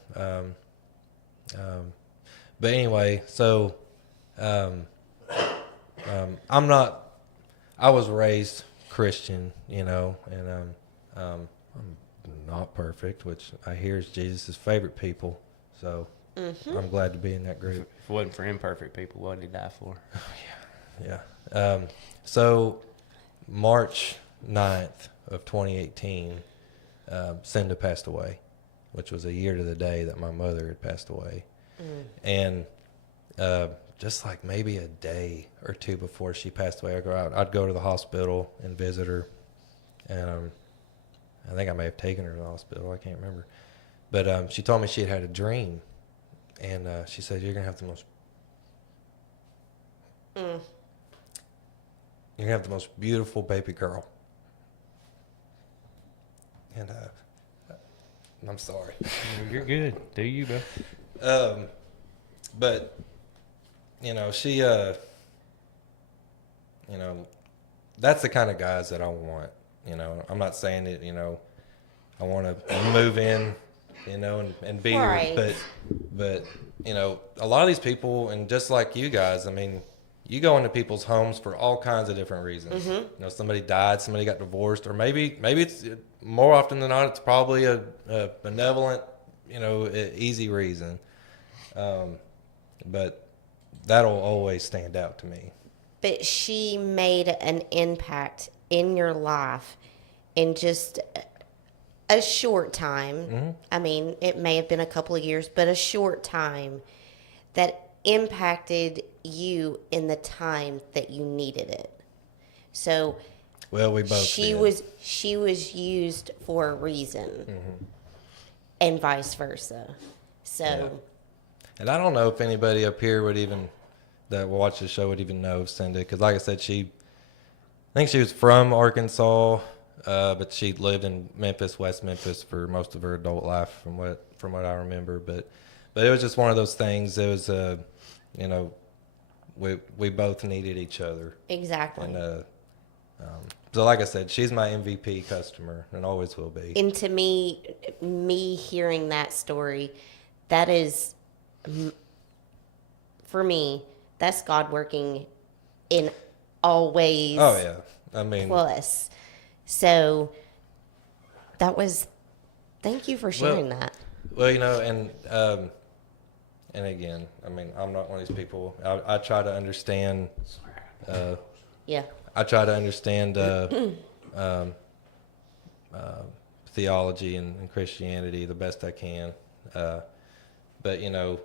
But anyway, so I was raised Christian, you know, and I'm not perfect, which I hear is Jesus' favorite people. So I'm glad to be in that group. If it wasn't for imperfect people, what did he die for? Yeah. So March 9th of 2018, Cinda passed away, which was a year to the day that my mother had passed away. And just like maybe a day or two before she passed away, I'd go to the hospital and visit her. And I think I may have taken her to the hospital. I can't remember. But she told me she had a dream. And she said, "You're going to have the most... You're going to have the most beautiful baby girl." And I'm sorry. You're good. Do you, bro? But, you know, she, you know, that's the kind of guys that I want. You know, I'm not saying that, you know, I want to move in, you know, and be Right. here. But you know, a lot of these people, and just like you guys, I mean, you go into people's homes for all kinds of different reasons. Mm-hmm. You know, somebody died, somebody got divorced, or maybe it's more often than not, it's probably a benevolent, you know, easy reason. But that'll always stand out to me. But she made an impact in your life in just a short time. Mm-hmm. I mean, it may have been a couple of years, but a short time that impacted you in the time that you needed it. So Well, we both she did. was used for a reason, and vice versa. So Yeah. And I don't know if anybody up here would even that watch the show would even know of Cindy, because like I said, I think she was from Arkansas, but she lived in Memphis, West Memphis, for most of her adult life, from what I remember. But it was just one of those things. It was you know, we both needed each other, exactly. and so like I said, she's my MVP customer and always will be. And to me hearing that story, that is, for me, that's God working in all ways. Oh yeah, I mean, Plus. So that was, thank you for sharing that. well, you know, and again, I mean, I'm not one of these people. I try to understand. Yeah. I try to understand theology and Christianity the best I can. But you know,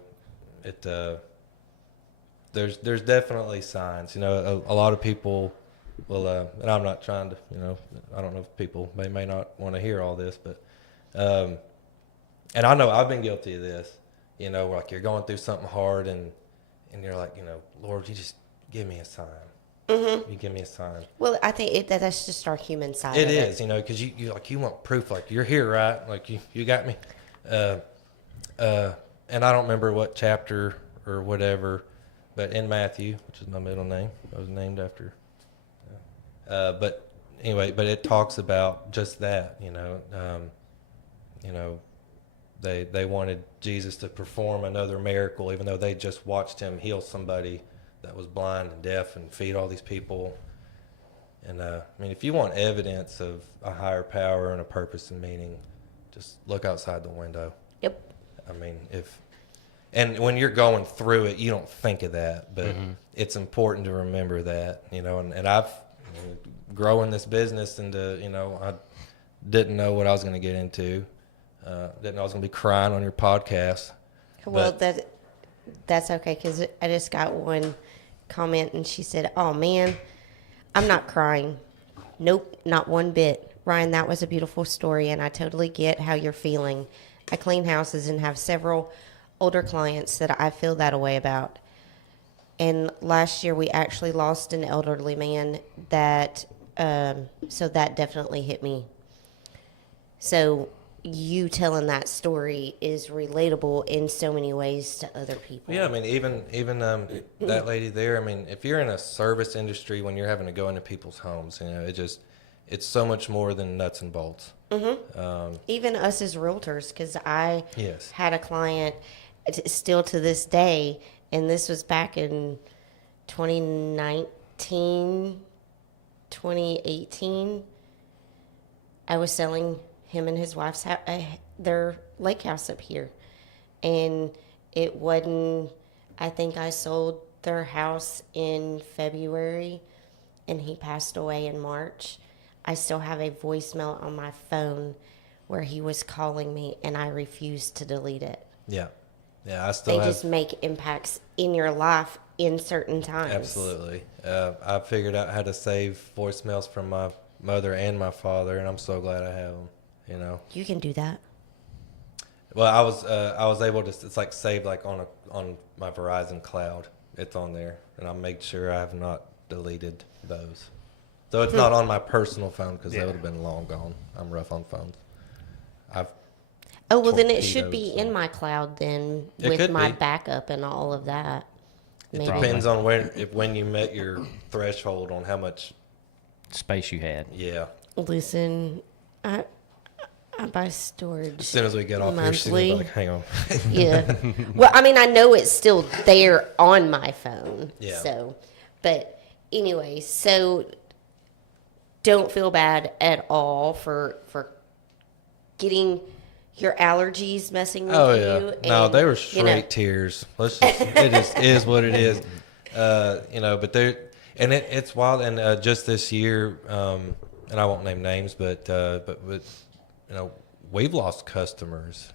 there's definitely signs. You know, a lot of people will, and I'm not trying to, you know, I don't know if people may not want to hear all this, but, and I know I've been guilty of this. You know, like you're going through something hard and you're like, you know, Lord, you just give me a sign. Mm-hmm. You give me a sign. Well, I think that's just our human side. It of is, you know, because you like you want proof, like you're here, right? Like you got me. And I don't remember what chapter or whatever, but in Matthew, which is my middle name, I was named after. But anyway, but it talks about just that, you know. They wanted Jesus to perform another miracle, even though they just watched him heal somebody that was blind and deaf and feed all these people. And I mean, if you want evidence of a higher power and a purpose and meaning, just look outside the window. Yep. I mean, and when you're going through it, you don't think of that, but it's important to remember that, you know. And I've growing this business into, you know, I didn't know what I was going to get into. Didn't know I was going to be crying on your podcast. Well, that's okay, because I just got one comment and she said, "Oh man, I'm not crying." Nope, not one bit. Ryan, that was a beautiful story, and I totally get how you're feeling. I clean houses and have several older clients that I feel that way about. And last year we actually lost an elderly man that, so that definitely hit me. So you telling that story is relatable in so many ways to other people. Yeah, I mean, even that lady there. I mean, if you're in a service industry, when you're having to go into people's homes, you know, it's so much more than nuts and bolts. Mm-hmm. Even us as realtors, because I Yes. had a client still to this day, and this was back in 2019, 2018. I was selling him and his wife's their lake house up here, and it wasn't. I think I sold their house in February, and he passed away in March. I still have a voicemail on my phone where he was calling me, and I refused to delete it. Yeah, I still They have. just make impacts in your life in certain times. Absolutely. I figured out how to save voicemails from my mother and my father, and I'm so glad I have them. You know. You can do that. Well, I was able to. It's like saved like on my Verizon cloud. It's on there, and I made sure I have not deleted those. So it's not on my personal phone because that would have been long gone. I'm rough on phones. Oh, well, then it should be torpedoed, in my cloud then It with could my be. backup and all of that. It Maybe. depends on when you met your threshold on how much. Space you had. Yeah. Listen, I I buy storage. As soon as we get off here, she's gonna be like, hang on. Yeah. Well, I mean, I know it's still there on my phone. Yeah. So, but anyway, so don't feel bad at all for getting your allergies messing with Oh you. yeah, no, they were you know, straight tears. Let's just, it is what it is. But it's wild. And just this year, and I won't name names, but we've lost customers.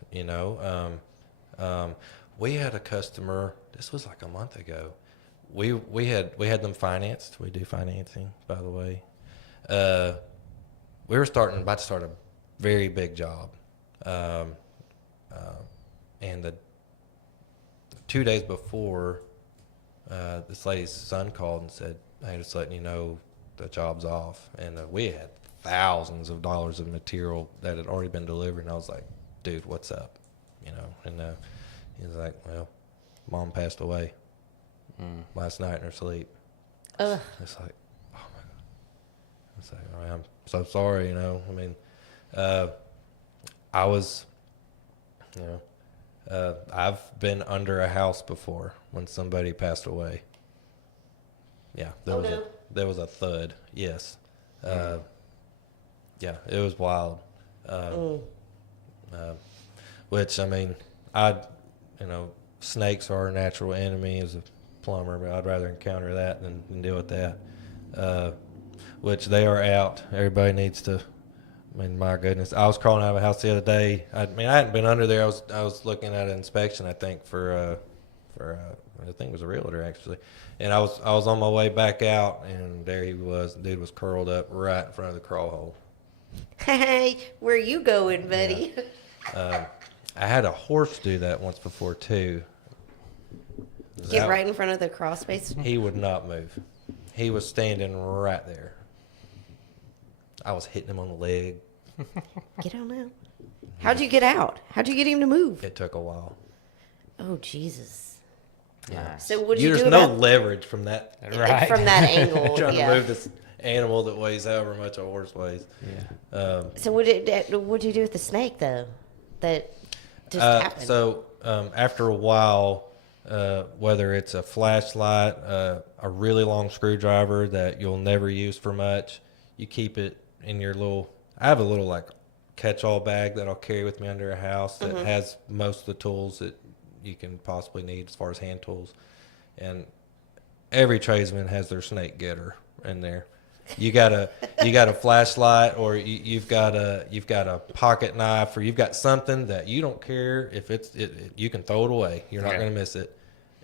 We had a customer. This was like a month ago. We had them financed. We do financing, by the way. We were about to start a very big job. And the 2 days before, this lady's son called and said, "Hey, just letting you know the job's off." And we had thousands of dollars of material that had already been delivered. And I was like, "Dude, what's up?" And he was like, "Well, Mom passed away last night in her sleep." Ugh. It's like, oh my God. It's like, "Oh, I'm so sorry." I mean, I was, I've been under a house before when somebody passed away. Yeah, there was a thud. Yes, yeah, it was wild. Which, I mean, snakes are our natural enemy as a plumber, but I'd rather encounter that than deal with that. Which they are out. Everybody needs to. I mean, my goodness, I was crawling out of a house the other day. I hadn't been under there. I was looking at an inspection, I think, for I think it was a realtor actually, and I was on my way back out, and there he was. The dude was curled up right in front of the crawl hole. Hey, where you going, buddy? Yeah. I had a horse do that once before too. Get right in front of the crawl space. He would not move. He was standing right there. I was hitting him on the leg. Get on out. How'd you get out? How'd you get him to move? It took a while. Oh, Jesus. Yeah. So what did you There's do no about leverage from that. Right. from that angle? Trying Yeah. to move this animal that weighs however much a horse weighs. Yeah. So what'd you do with the snake though? That just happened. So after a while, whether it's a flashlight, a really long screwdriver that you'll never use for much, you keep it in your little. I have a little like catch-all bag that I'll carry with me under a house that has most of the tools that you can possibly need as far as hand tools, and every tradesman has their snake getter in there. You got a flashlight, or you've got a pocket knife, or you've got something that you don't care if you can throw it away. You're not going to miss it,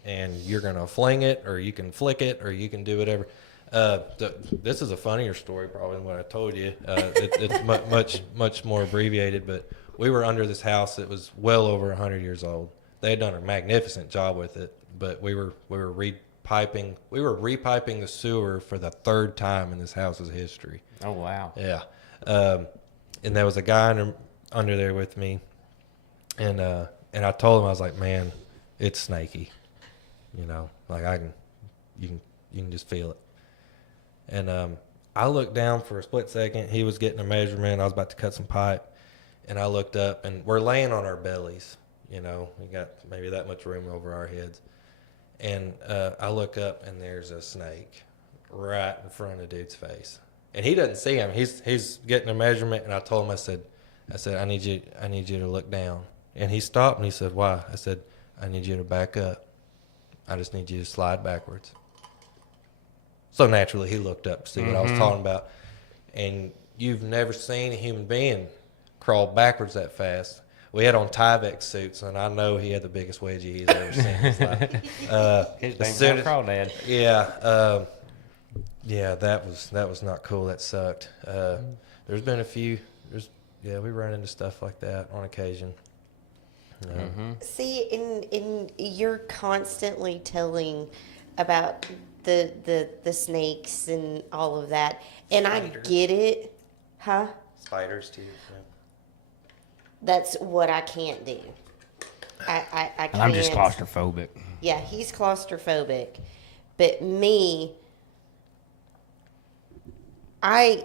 and you're going to fling it, or you can flick it, or you can do whatever. This is a funnier story probably than what I told you. It's much more abbreviated, but we were under this house that was well over 100 years old. They had done a magnificent job with it, but we were repiping the sewer for the third time in this house's history. Oh wow. Yeah. And there was a guy under there with me, and I told him, I was like, "Man, it's snaky, like you can just feel it." And I looked down for a split second. He was getting a measurement. I was about to cut some pipe, and I looked up, and we're laying on our bellies. We got maybe that much room over our heads. And I look up, and there's a snake right in front of dude's face, and he doesn't see him. He's getting a measurement, and I told him, I said, I need you to look down. And he stopped, and he said, "Why?" I said, "I need you to back up. I just need you to slide backwards." So naturally, he looked up to see what I was talking about, and you've never seen a human being crawl backwards that fast. We had on Tyvek suits, and I know he had the biggest wedgie he's ever seen in his life. His name's not Crawdad. Yeah, yeah, that was not cool. That sucked. There's been a few. We run into stuff like that on occasion. See, in you're constantly telling about the snakes and all of that, and Spiders. I get it, huh? Spiders too. Yeah. That's what I can't do. I can't. I'm just claustrophobic. Yeah, he's claustrophobic, but me, I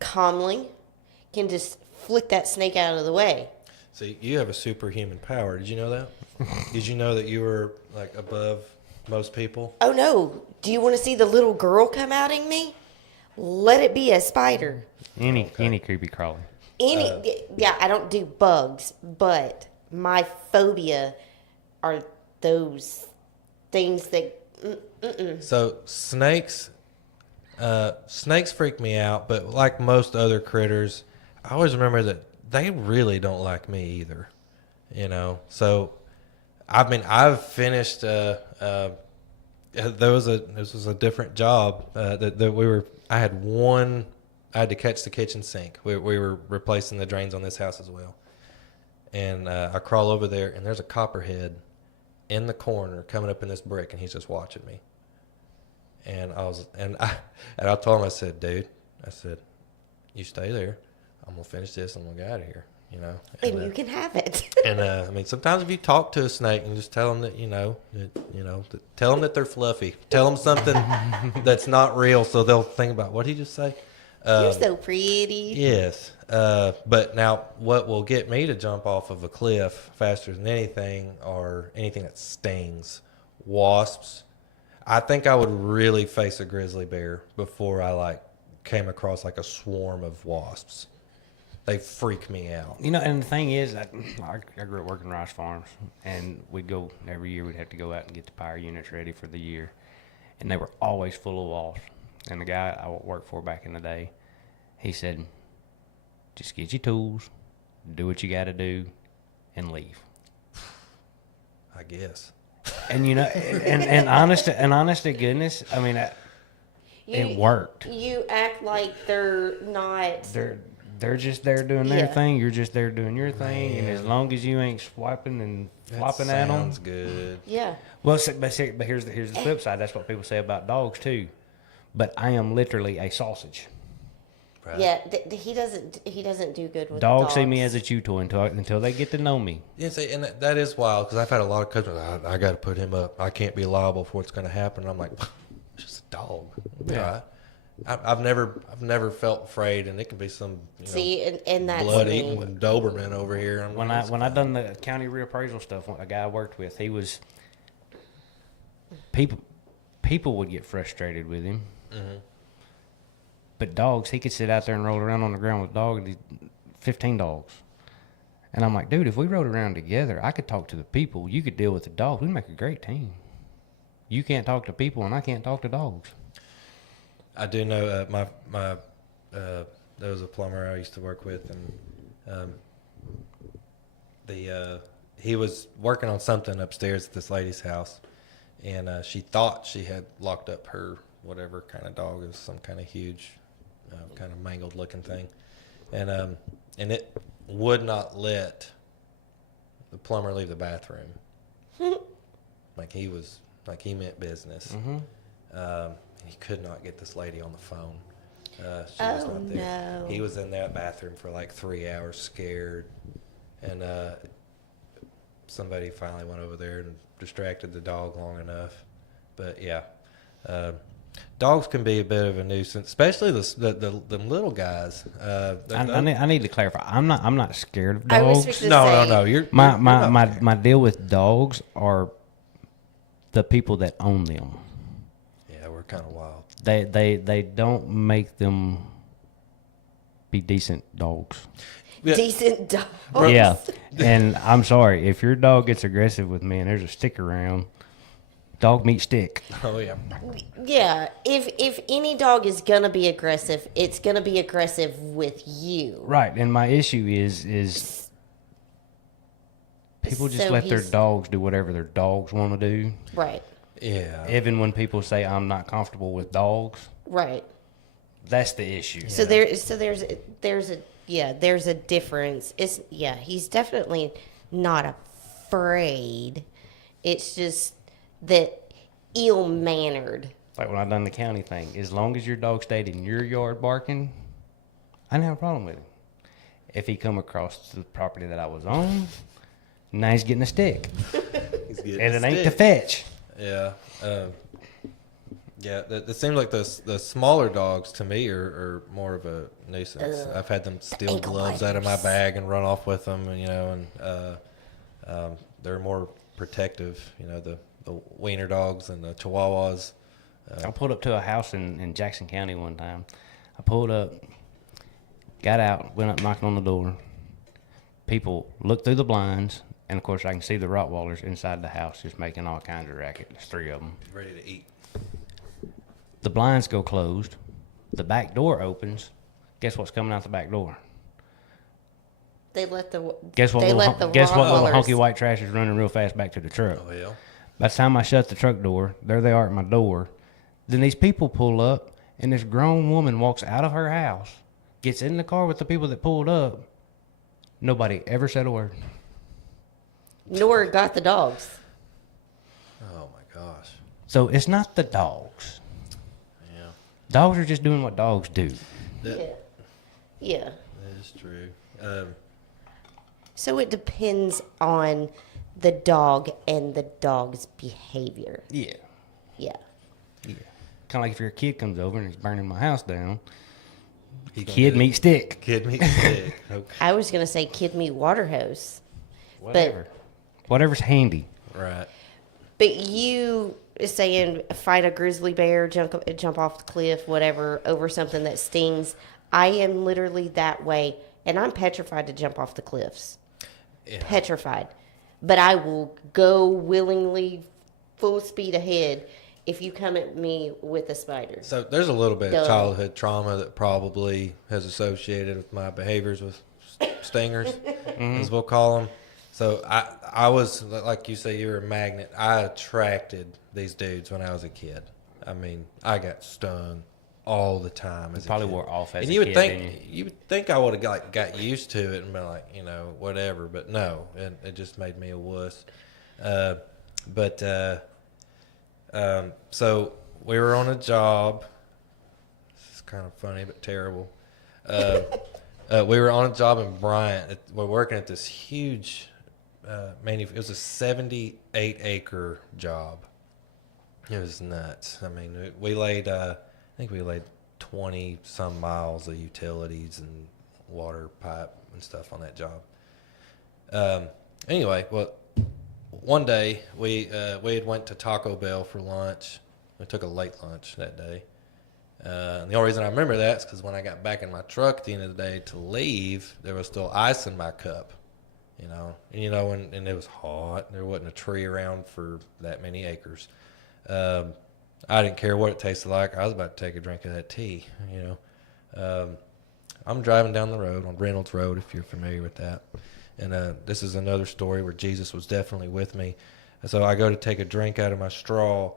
calmly can just flick that snake out of the way. See, you have a superhuman power. Did you know that? Did you know that you were like above most people? Oh no! Do you want to see the little girl come outing me? Let it be a spider. Any creepy crawly. Yeah, I don't do bugs, but my phobia are those things that. So snakes freak me out, but like most other critters, I always remember that they really don't like me either. You know, so I've finished. This was a different job that we were. I had to catch the kitchen sink. We were replacing the drains on this house as well, and I crawl over there, and there's a copperhead in the corner coming up in this brick, and he's just watching me. And I told him, I said, dude, you stay there. I'm gonna finish this. I'm gonna get out of here. You know, And you can have it. and I mean, sometimes if you talk to a snake and just tell them that tell them that they're fluffy. Tell them something that's not real, so they'll think about what he just say. You're so pretty. Yes, but now what will get me to jump off of a cliff faster than anything, or anything that stings, wasps. I think I would really face a grizzly bear before I came across like a swarm of wasps. They freak me out. You know, and the thing is, I grew up working rice farms, and we'd go every year. We'd have to go out and get the power units ready for the year, and they were always full of wasps. And the guy I worked for back in the day, he said, "Just get your tools, do what you got to do, and leave." I guess. And you know, and honest to goodness, I mean, it worked. You act like they're not. They're just there doing their Yeah. thing. You're just there doing your thing, and as long as you ain't swiping and flopping at them, Sounds good. Yeah. well, but here's the flip side. That's what people say about dogs too. But I am literally a sausage. Right. Yeah, he doesn't do good with Dogs dogs. see me as a chew toy until they get to know me. Yeah, see, and that is wild, because I've had a lot of customers. I got to put him up. I can't be liable for what's going to happen. And I'm like, it's just a dog. Yeah. Right. I've never felt afraid, and it can be some and that's blood me. eating Doberman over here. When I done the county reappraisal stuff, a guy I worked with, he was people would get frustrated with him. Mm-hmm. But dogs, he could sit out there and roll around on the ground with 15 dogs. And I'm like, dude, if we rode around together, I could talk to the people. You could deal with the dogs. We'd make a great team. You can't talk to people, and I can't talk to dogs. I do know there was a plumber I used to work with, and he was working on something upstairs at this lady's house, and she thought she had locked up her whatever kind of dog. It was some kind of huge, kind of mangled looking thing, and it would not let the plumber leave the bathroom. He meant business. Mm-hmm. He could not get this lady on the phone. She was not there. No. He was in that bathroom for like 3 hours, scared, and somebody finally went over there and distracted the dog long enough. But yeah, dogs can be a bit of a nuisance, especially the little guys. I need to clarify. I'm not scared of I was dogs. fixing to say, No. You're My deal with dogs are the people that own them. Yeah, we're kind of wild. They don't make them be decent dogs. decent dogs. Yeah, and I'm sorry if your dog gets aggressive with me and there's a stick around. Dog meat stick. Oh yeah. Yeah, if any dog is gonna be aggressive, it's gonna be aggressive with you. Right, and my issue is people just So let their he's- dogs do whatever their dogs want to do. Right, Yeah. Even when people say I'm not comfortable with dogs, right. that's the issue. So there's a difference. He's definitely not afraid. It's just that ill-mannered. Like when I done the county thing, as long as your dog stayed in your yard barking, I didn't have a problem with him. If he come across the property that I was on, now he's getting a stick, He's getting and it ain't stick. to fetch. Yeah. Yeah, it seems like the smaller dogs to me are more of a nuisance. I've had them steal ankle gloves out of my biters. bag and run off with them, they're more protective. The wiener dogs and the chihuahuas. I pulled up to a house in Jackson County one time. I pulled up, got out, went up knocking on the door. People looked through the blinds, and of course I can see the Rottweilers inside the house just making all kinds of racket. There's 3 of them. Ready to eat. The blinds go closed. The back door opens. Guess what's coming out the back door? They let the Guess what? they Little, let the guess what? Little Rottweilers- honky white trash is running real fast back to the truck. Oh hell. By the time I shut the truck door, there they are at my door. Then these people pull up, and this grown woman walks out of her house, gets in the car with the people that pulled up. Nobody ever said a word. Nor got the dogs. Oh my gosh. So it's not the dogs. Yeah. Dogs are just doing what dogs do. Yeah. That is true. So it depends on the dog and the dog's behavior. Yeah. Yeah. Yeah. Kind of like if your kid comes over and is burning my house down. He gonna Kid do it. meet stick. Kid meat stick. Okay. I was gonna say kid meat water hose. Whatever. Whatever's handy. Right. But you saying fight a grizzly bear, jump off the cliff, whatever, over something that stings. I am literally that way, and I'm petrified to jump off the cliffs. Yeah. Petrified. But I will go willingly, full speed ahead, if you come at me with a spider. So there's a little bit of Duh. childhood trauma that probably has associated with my behaviors with stingers, as we'll call them. So I was, like you say, you were a magnet. I attracted these dudes when I was a kid. I mean, I got stung all the time as a Probably kid. wore off as and a you would kid, think didn't you would think I would have got used to it and been like, whatever. But no, it just made me a wuss. So we were on a job. This is kind of funny but terrible. We were on a job in Bryant. We're working at this huge, it was a 78-acre job. It was nuts. I mean, we laid, I think we laid 20 some miles of utilities and water pipe and stuff on that job. Anyway, well, one day we had went to Taco Bell for lunch. We took a late lunch that day. And the only reason I remember that is because when I got back in my truck at the end of the day to leave, there was still ice in my cup, and it was hot. There wasn't a tree around for that many acres. I didn't care what it tasted like. I was about to take a drink of that tea, I'm driving down the road on Reynolds Road, if you're familiar with that. And this is another story where Jesus was definitely with me. And so I go to take a drink out of my straw,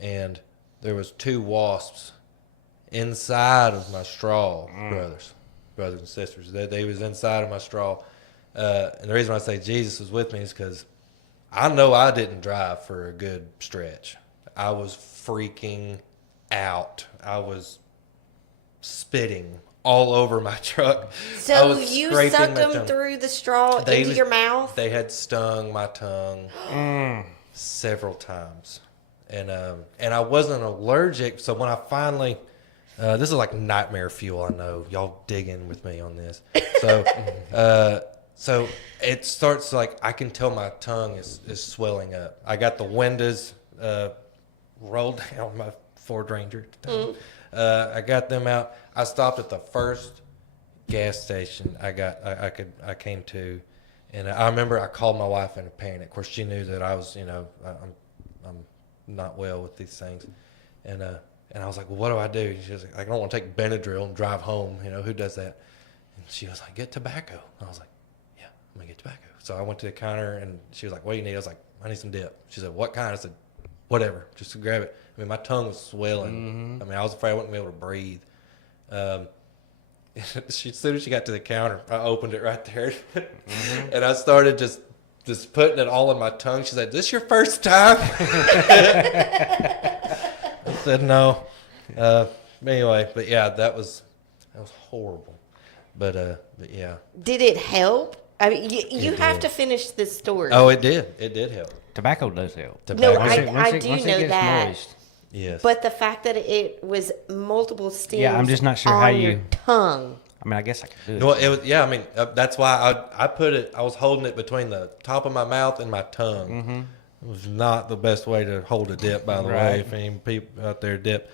and there was 2 wasps inside of my straw, brothers and sisters. They was inside of my straw. And the reason I say Jesus was with me is because I know I didn't drive for a good stretch. I was freaking out. I was spitting all over my truck. I So was you scraping sucked my them tongue. through the straw They into was- your mouth? They had stung my tongue several times. And I wasn't allergic. So when I finally, this is like nightmare fuel. I know y'all dig in with me on this. So, so it starts like, I can tell my tongue is swelling up. I got the windows, rolled down my Ford Ranger at the time. I got them out. I stopped at the first gas station I came to, and I remember I called my wife in a panic. Of course, she knew that I was, I'm not well with these things, and I was like, well, what do I do? She was like, I don't want to take Benadryl and drive home. Who does that? And she was like, get tobacco. And I was like, yeah, I'm gonna get tobacco. So I went to the counter, and she was like, what do you need? I was like, I need some dip. She said, what kind? I said, whatever, just to grab it. I mean, my tongue was swelling. I mean, I was afraid I wouldn't be able to breathe. As soon as she got to the counter, I opened it right there, and I started just putting it all in my tongue. She said, "This your first time?" I said, "No." Anyway, but yeah, that was horrible. But yeah. Did it help? I mean, you It have did. to finish this story. Oh, it did. It did help. Tobacco does help. No, Tobacco. I do know gets that. moist, Yes. But the fact that it was multiple stings Yeah, I'm just not sure on how your you- tongue. I mean, I guess I could do it. No, it was, yeah, I mean, that's why I put it, I was holding it between the top of my mouth and my tongue. Mm-hmm. It was not the best way to hold a dip, by the way, Right. if any people out there dip.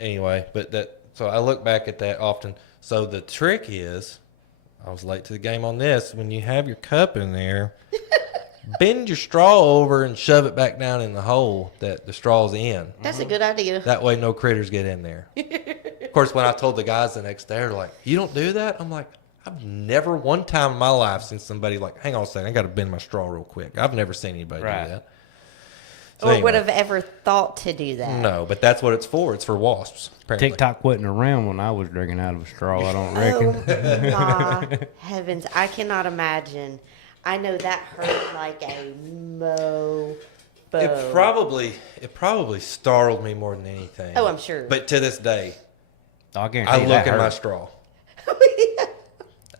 Anyway, so I look back at that often. So the trick is, I was late to the game on this, when you have your cup in there, bend your straw over and shove it back down in the hole that the straw's in. That's a good idea. That way no critters get in there. Of course, when I told the guys the next day, they're like, "You don't do that?" I'm like, I've never one time in my life seen somebody like, "Hang on a second, I got to bend my straw real quick." I've never seen anybody Right. do that. So Or anyway, would have ever thought to do that. no, but that's what it's for. It's for wasps. Apparently. TikTok wasn't around when I was drinking out of a straw, I don't reckon. Oh my heavens. I cannot imagine. I know that hurt like a mofo. It probably startled me more than anything. Oh, I'm sure. But to this day, I guarantee I you look that in my hurt. straw.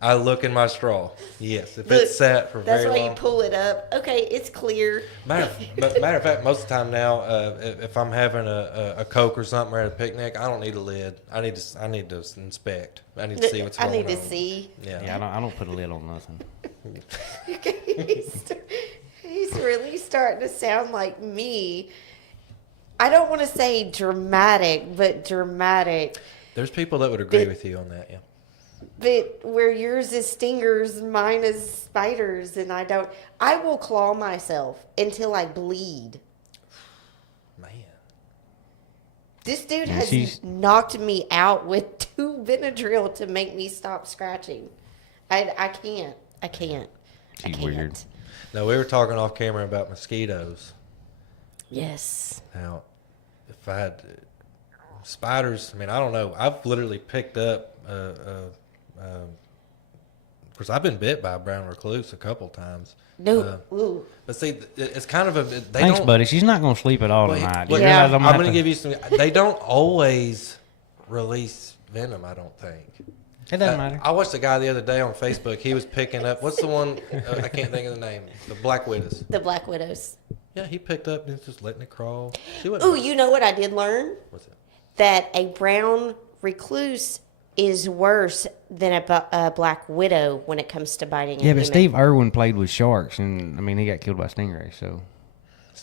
I look in my straw. Yes, if Look, it's sat for That's very why long. you pull it up. Okay, it's clear. Matter of fact, most of the time now, if I'm having a Coke or something or at a picnic, I don't need a lid. I need to inspect. I need to see what's I going on. need to see. Yeah. Yeah, I don't put a lid on nothing. He's really starting to sound like me. I don't want to say dramatic, but dramatic. There's people that would agree But- with you on that. Yeah. But where yours is stingers, mine is spiders, and I will claw myself until I bleed. Man. This dude Yeah, has she's- knocked me out with 2 Benadryl to make me stop scratching. I can't. I can't. I She's can't. weird. Now, we were talking off camera about mosquitoes. Yes. Now, if I had spiders, I mean, I don't know. I've literally picked up, of course, I've been bit by a brown recluse a couple times. No. Ooh. But see, it's kind of they Thanks, don't. buddy. She's not going to sleep at all Wait, tonight. wait, You Yeah. realize I'm gonna going to have give you some. They don't always release venom, I don't think. It doesn't matter. I watched a guy the other day on Facebook. He was picking up, what's the one? I can't think of the name. The black widows. The black widows. Yeah, he picked up and was just letting it crawl. She wouldn't- Ooh, you know what I did learn? What's it? That a brown recluse is worse than a black widow when it comes to biting. a Yeah, but human. Steve Irwin played with sharks, and I mean, he got killed by stingrays. So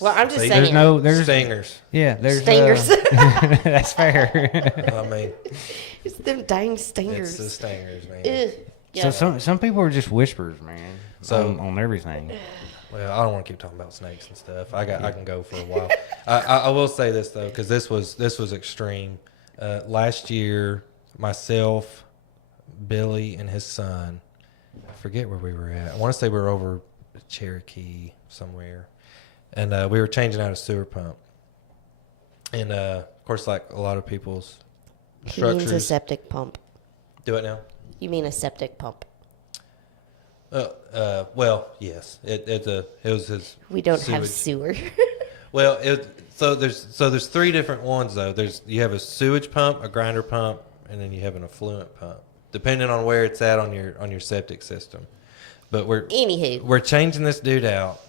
Well, I'm just See, saying. there's Stingers. yeah, there's Stingers. that's fair. I mean, It's them dang it's stingers. the stingers, man. Ugh. Yeah. So some people are just whisperers, man. So- on everything. Well, I don't want to keep talking about snakes and stuff. I can go for a while. I will say this though, because this was extreme. Last year, myself, Billy, and his son. I forget where we were at. I want to say we were over Cherokee somewhere, and we were changing out a sewer pump. And of course, like a lot of people's He means a structures, septic pump. do it now. You mean a septic pump? Well, yes, it was his. We don't have sewage. sewer. Well, there's 3 different ones though. You have a sewage pump, a grinder pump, and then you have an effluent pump, depending on where it's at on your septic system. But Anywho, we're changing this dude out,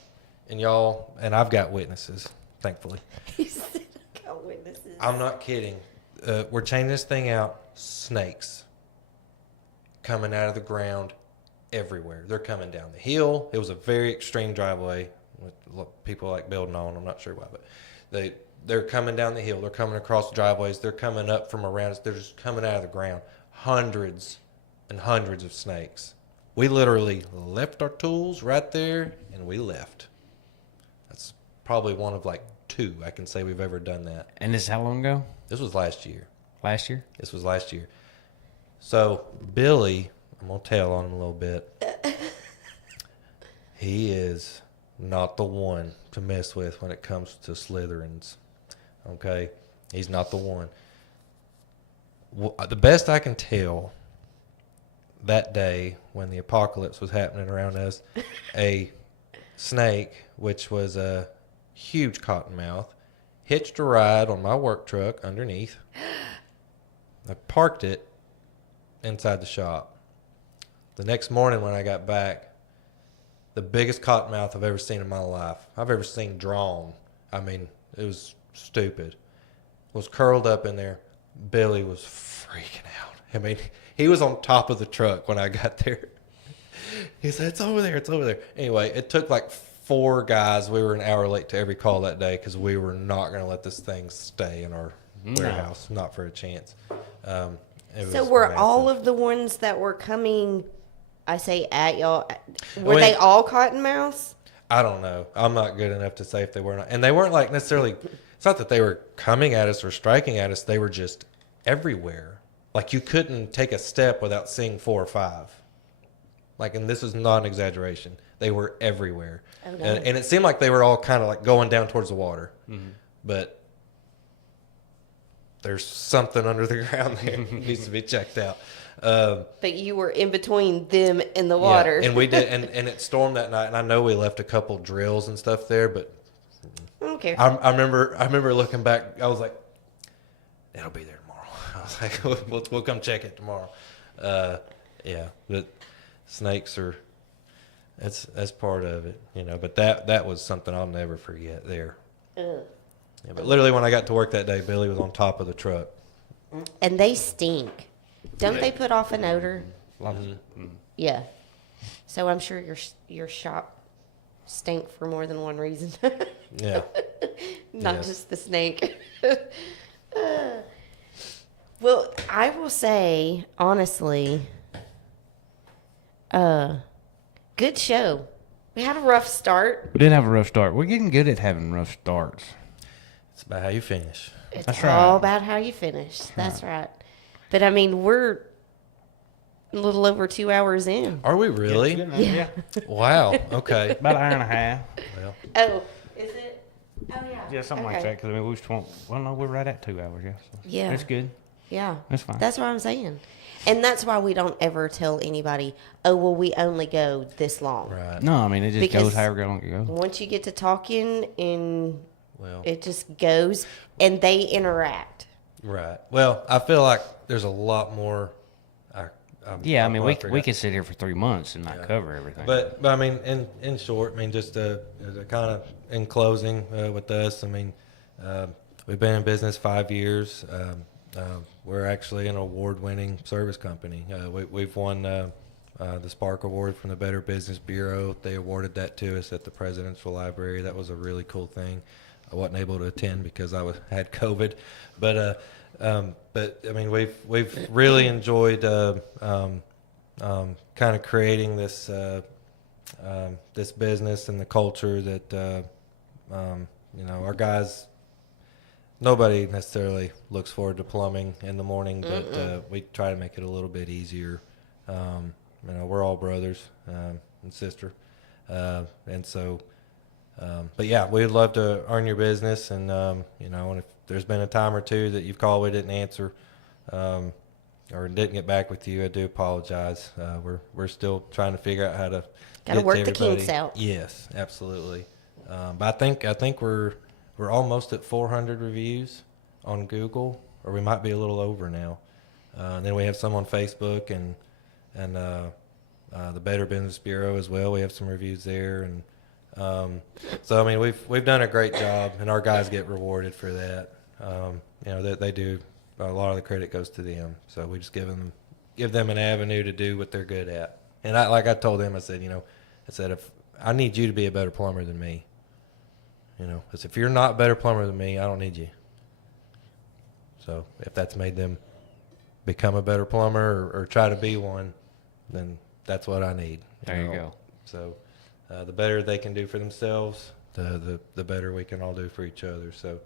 and I've got witnesses, thankfully. he said, I got witnesses. I'm not kidding. We're changing this thing out. Snakes coming out of the ground everywhere. They're coming down the hill. It was a very extreme driveway with people like building on. I'm not sure why, but they're coming down the hill. They're coming across the driveways. They're coming up from around us. They're just coming out of the ground. Hundreds and hundreds of snakes. We literally left our tools right there and we left. That's probably one of like 2 I can say we've ever done that. And this is how long ago? This was last year. Last year? This was last year. So Billy, I'm gonna tell on him a little bit. He is not the one to mess with when it comes to Slytherins. Okay, he's not the one. The best I can tell, that day when the apocalypse was happening around us, a snake, which was a huge cottonmouth, hitched a ride on my work truck underneath. I parked it inside the shop. The next morning when I got back, the biggest cottonmouth I've ever seen in my life. I've ever seen drawn. I mean, it was stupid, was curled up in there. Billy was freaking out. I mean, he was on top of the truck when I got there. He said, "It's over there. It's over there." Anyway, it took like 4 guys. We were an hour late to every call that day because we were not going to let this thing stay in our warehouse. Not for a chance. So were massive. all of the ones that were coming, I say at y'all, were they all cottonmouths? I don't know. I'm not good enough to say if they were not. And they weren't like necessarily, it's not that they were coming at us or striking at us. They were just everywhere. Like you couldn't take a step without seeing 4 or 5. Like, and this is not an exaggeration. They were everywhere. Oh, no. And it seemed like they were all kind of like going down towards the water. Mm-hmm. But there's something under the ground there that needs to be checked out. But you were in between them and the water. Yeah, and we did, and it stormed that night. And I know we left a couple drills and stuff there, but I don't care. I remember looking back. I was like, "It'll be there tomorrow." I was like, "We'll come check it tomorrow." Yeah, but snakes are that's part of it, you know. But that was something I'll never forget there. Yeah, but literally when I got to work that day, Billy was on top of the truck. And they stink. Don't they put off an odor? Mm-hmm. Yeah. So I'm sure your shop stank for more than one reason. Yeah. Not just the snake. Well, I will say, honestly, good show. We had a rough start. We did have a rough start. We're getting good at having rough starts. It's about how you finish. It's That's all right. about how you finish. That's right. But, I mean, we're a little over 2 hours in. Are we really? Yeah. Wow. Okay. About an hour and a half. Well, Oh, is it? Oh, yeah. Yeah, something like that. Because I mean, we just want. Well, no, we're right at 2 hours. Yeah. So Yeah. That's good. Yeah. That's fine. That's what I'm saying. And that's why we don't ever tell anybody, oh, well, we only go this long. right. No, I mean it just Because goes however long it goes. Once you get to talking, and Well, it just goes, and they interact. right. Well, I feel like there's a lot more. Yeah, I mean we forgot. could sit here for 3 months and not cover everything. But I mean, in short, I mean, just kind of in closing with us, I mean, we've been in business 5 years. We're actually an award-winning service company. We've won the Spark Award from the Better Business Bureau. They awarded that to us at the Presidential Library. That was a really cool thing. I wasn't able to attend because I had COVID, but I mean, we've really enjoyed kind of creating this this business and the culture that you know, our guys. Nobody necessarily looks forward to plumbing in the morning, but we try to make it a little bit easier. You know, we're all brothers and sister, and so. But yeah, we'd love to earn your business, and you know, and if there's been a time or two that you've called, we didn't answer, or didn't get back with you, I do apologize. We're still trying to figure out how to Gotta get work to the everybody. kinks out. Yes, absolutely. But I think we're almost at 400 reviews on Google, or we might be a little over now. And then we have some on Facebook and the Better Business Bureau as well. We have some reviews there, and so I mean we've done a great job, and our guys get rewarded for that. You know, that they do. A lot of the credit goes to them. So we just give them an avenue to do what they're good at. And I told them, I said, you know, if I need you to be a better plumber than me. You know, because if you're not a better plumber than me, I don't need you. So if that's made them become a better plumber or try to be one, then that's what I need. There you go. So the better they can do for themselves, the better we can all do for each other. So,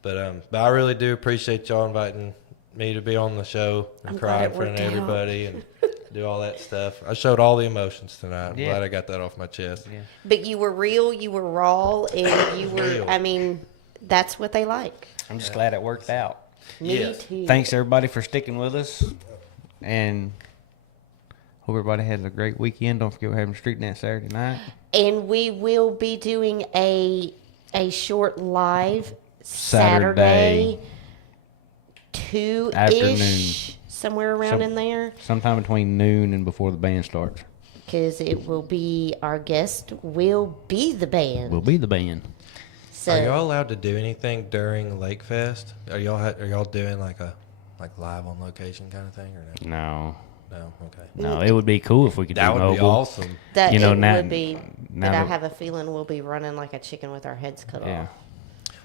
but I really do appreciate y'all inviting me to be on the show and I'm cry glad in it front of worked out. everybody and do all that stuff. I showed all the emotions tonight. I'm Yeah. glad I got that off my chest. Yeah. But you were real, you were raw, and you were, Real. I mean, that's what they like. I'm just glad it worked out. Me Yes. too. Thanks everybody for sticking with us, and hope everybody has a great weekend. Don't forget we're having street dance Saturday night. And we will be doing a short live Saturday. Saturday 2-ish, Afternoon. somewhere around in there. Sometime between noon and before the band starts. Because it will be, our guest will be the band. We'll be the band. So Are y'all allowed to do anything during Lake Fest? Are y'all doing like live on location kind of thing or no? No. No, okay. No, it would be cool if we could That do would be mobile. awesome. that You know, it now- would be. now But I that- have a feeling we'll be running like a chicken with our heads cut Yeah. off.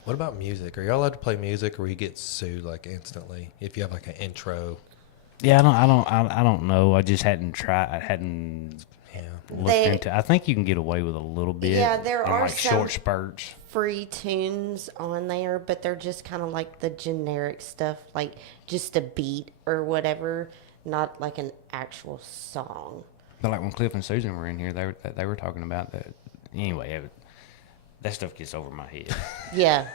What about music? Are y'all allowed to play music, or you get sued like instantly if you have like an intro? Yeah, I don't know. I just hadn't tried. I hadn't Yeah. looked They- into. I think you can get away with a little bit. Yeah, there in are like some- short spurts. Free tunes on there, but they're just kind of like the generic stuff, like just a beat or whatever, not like an actual song. But like when Cliff and Susan were in here, they were talking about that. Anyway, that stuff gets over my head. Yeah,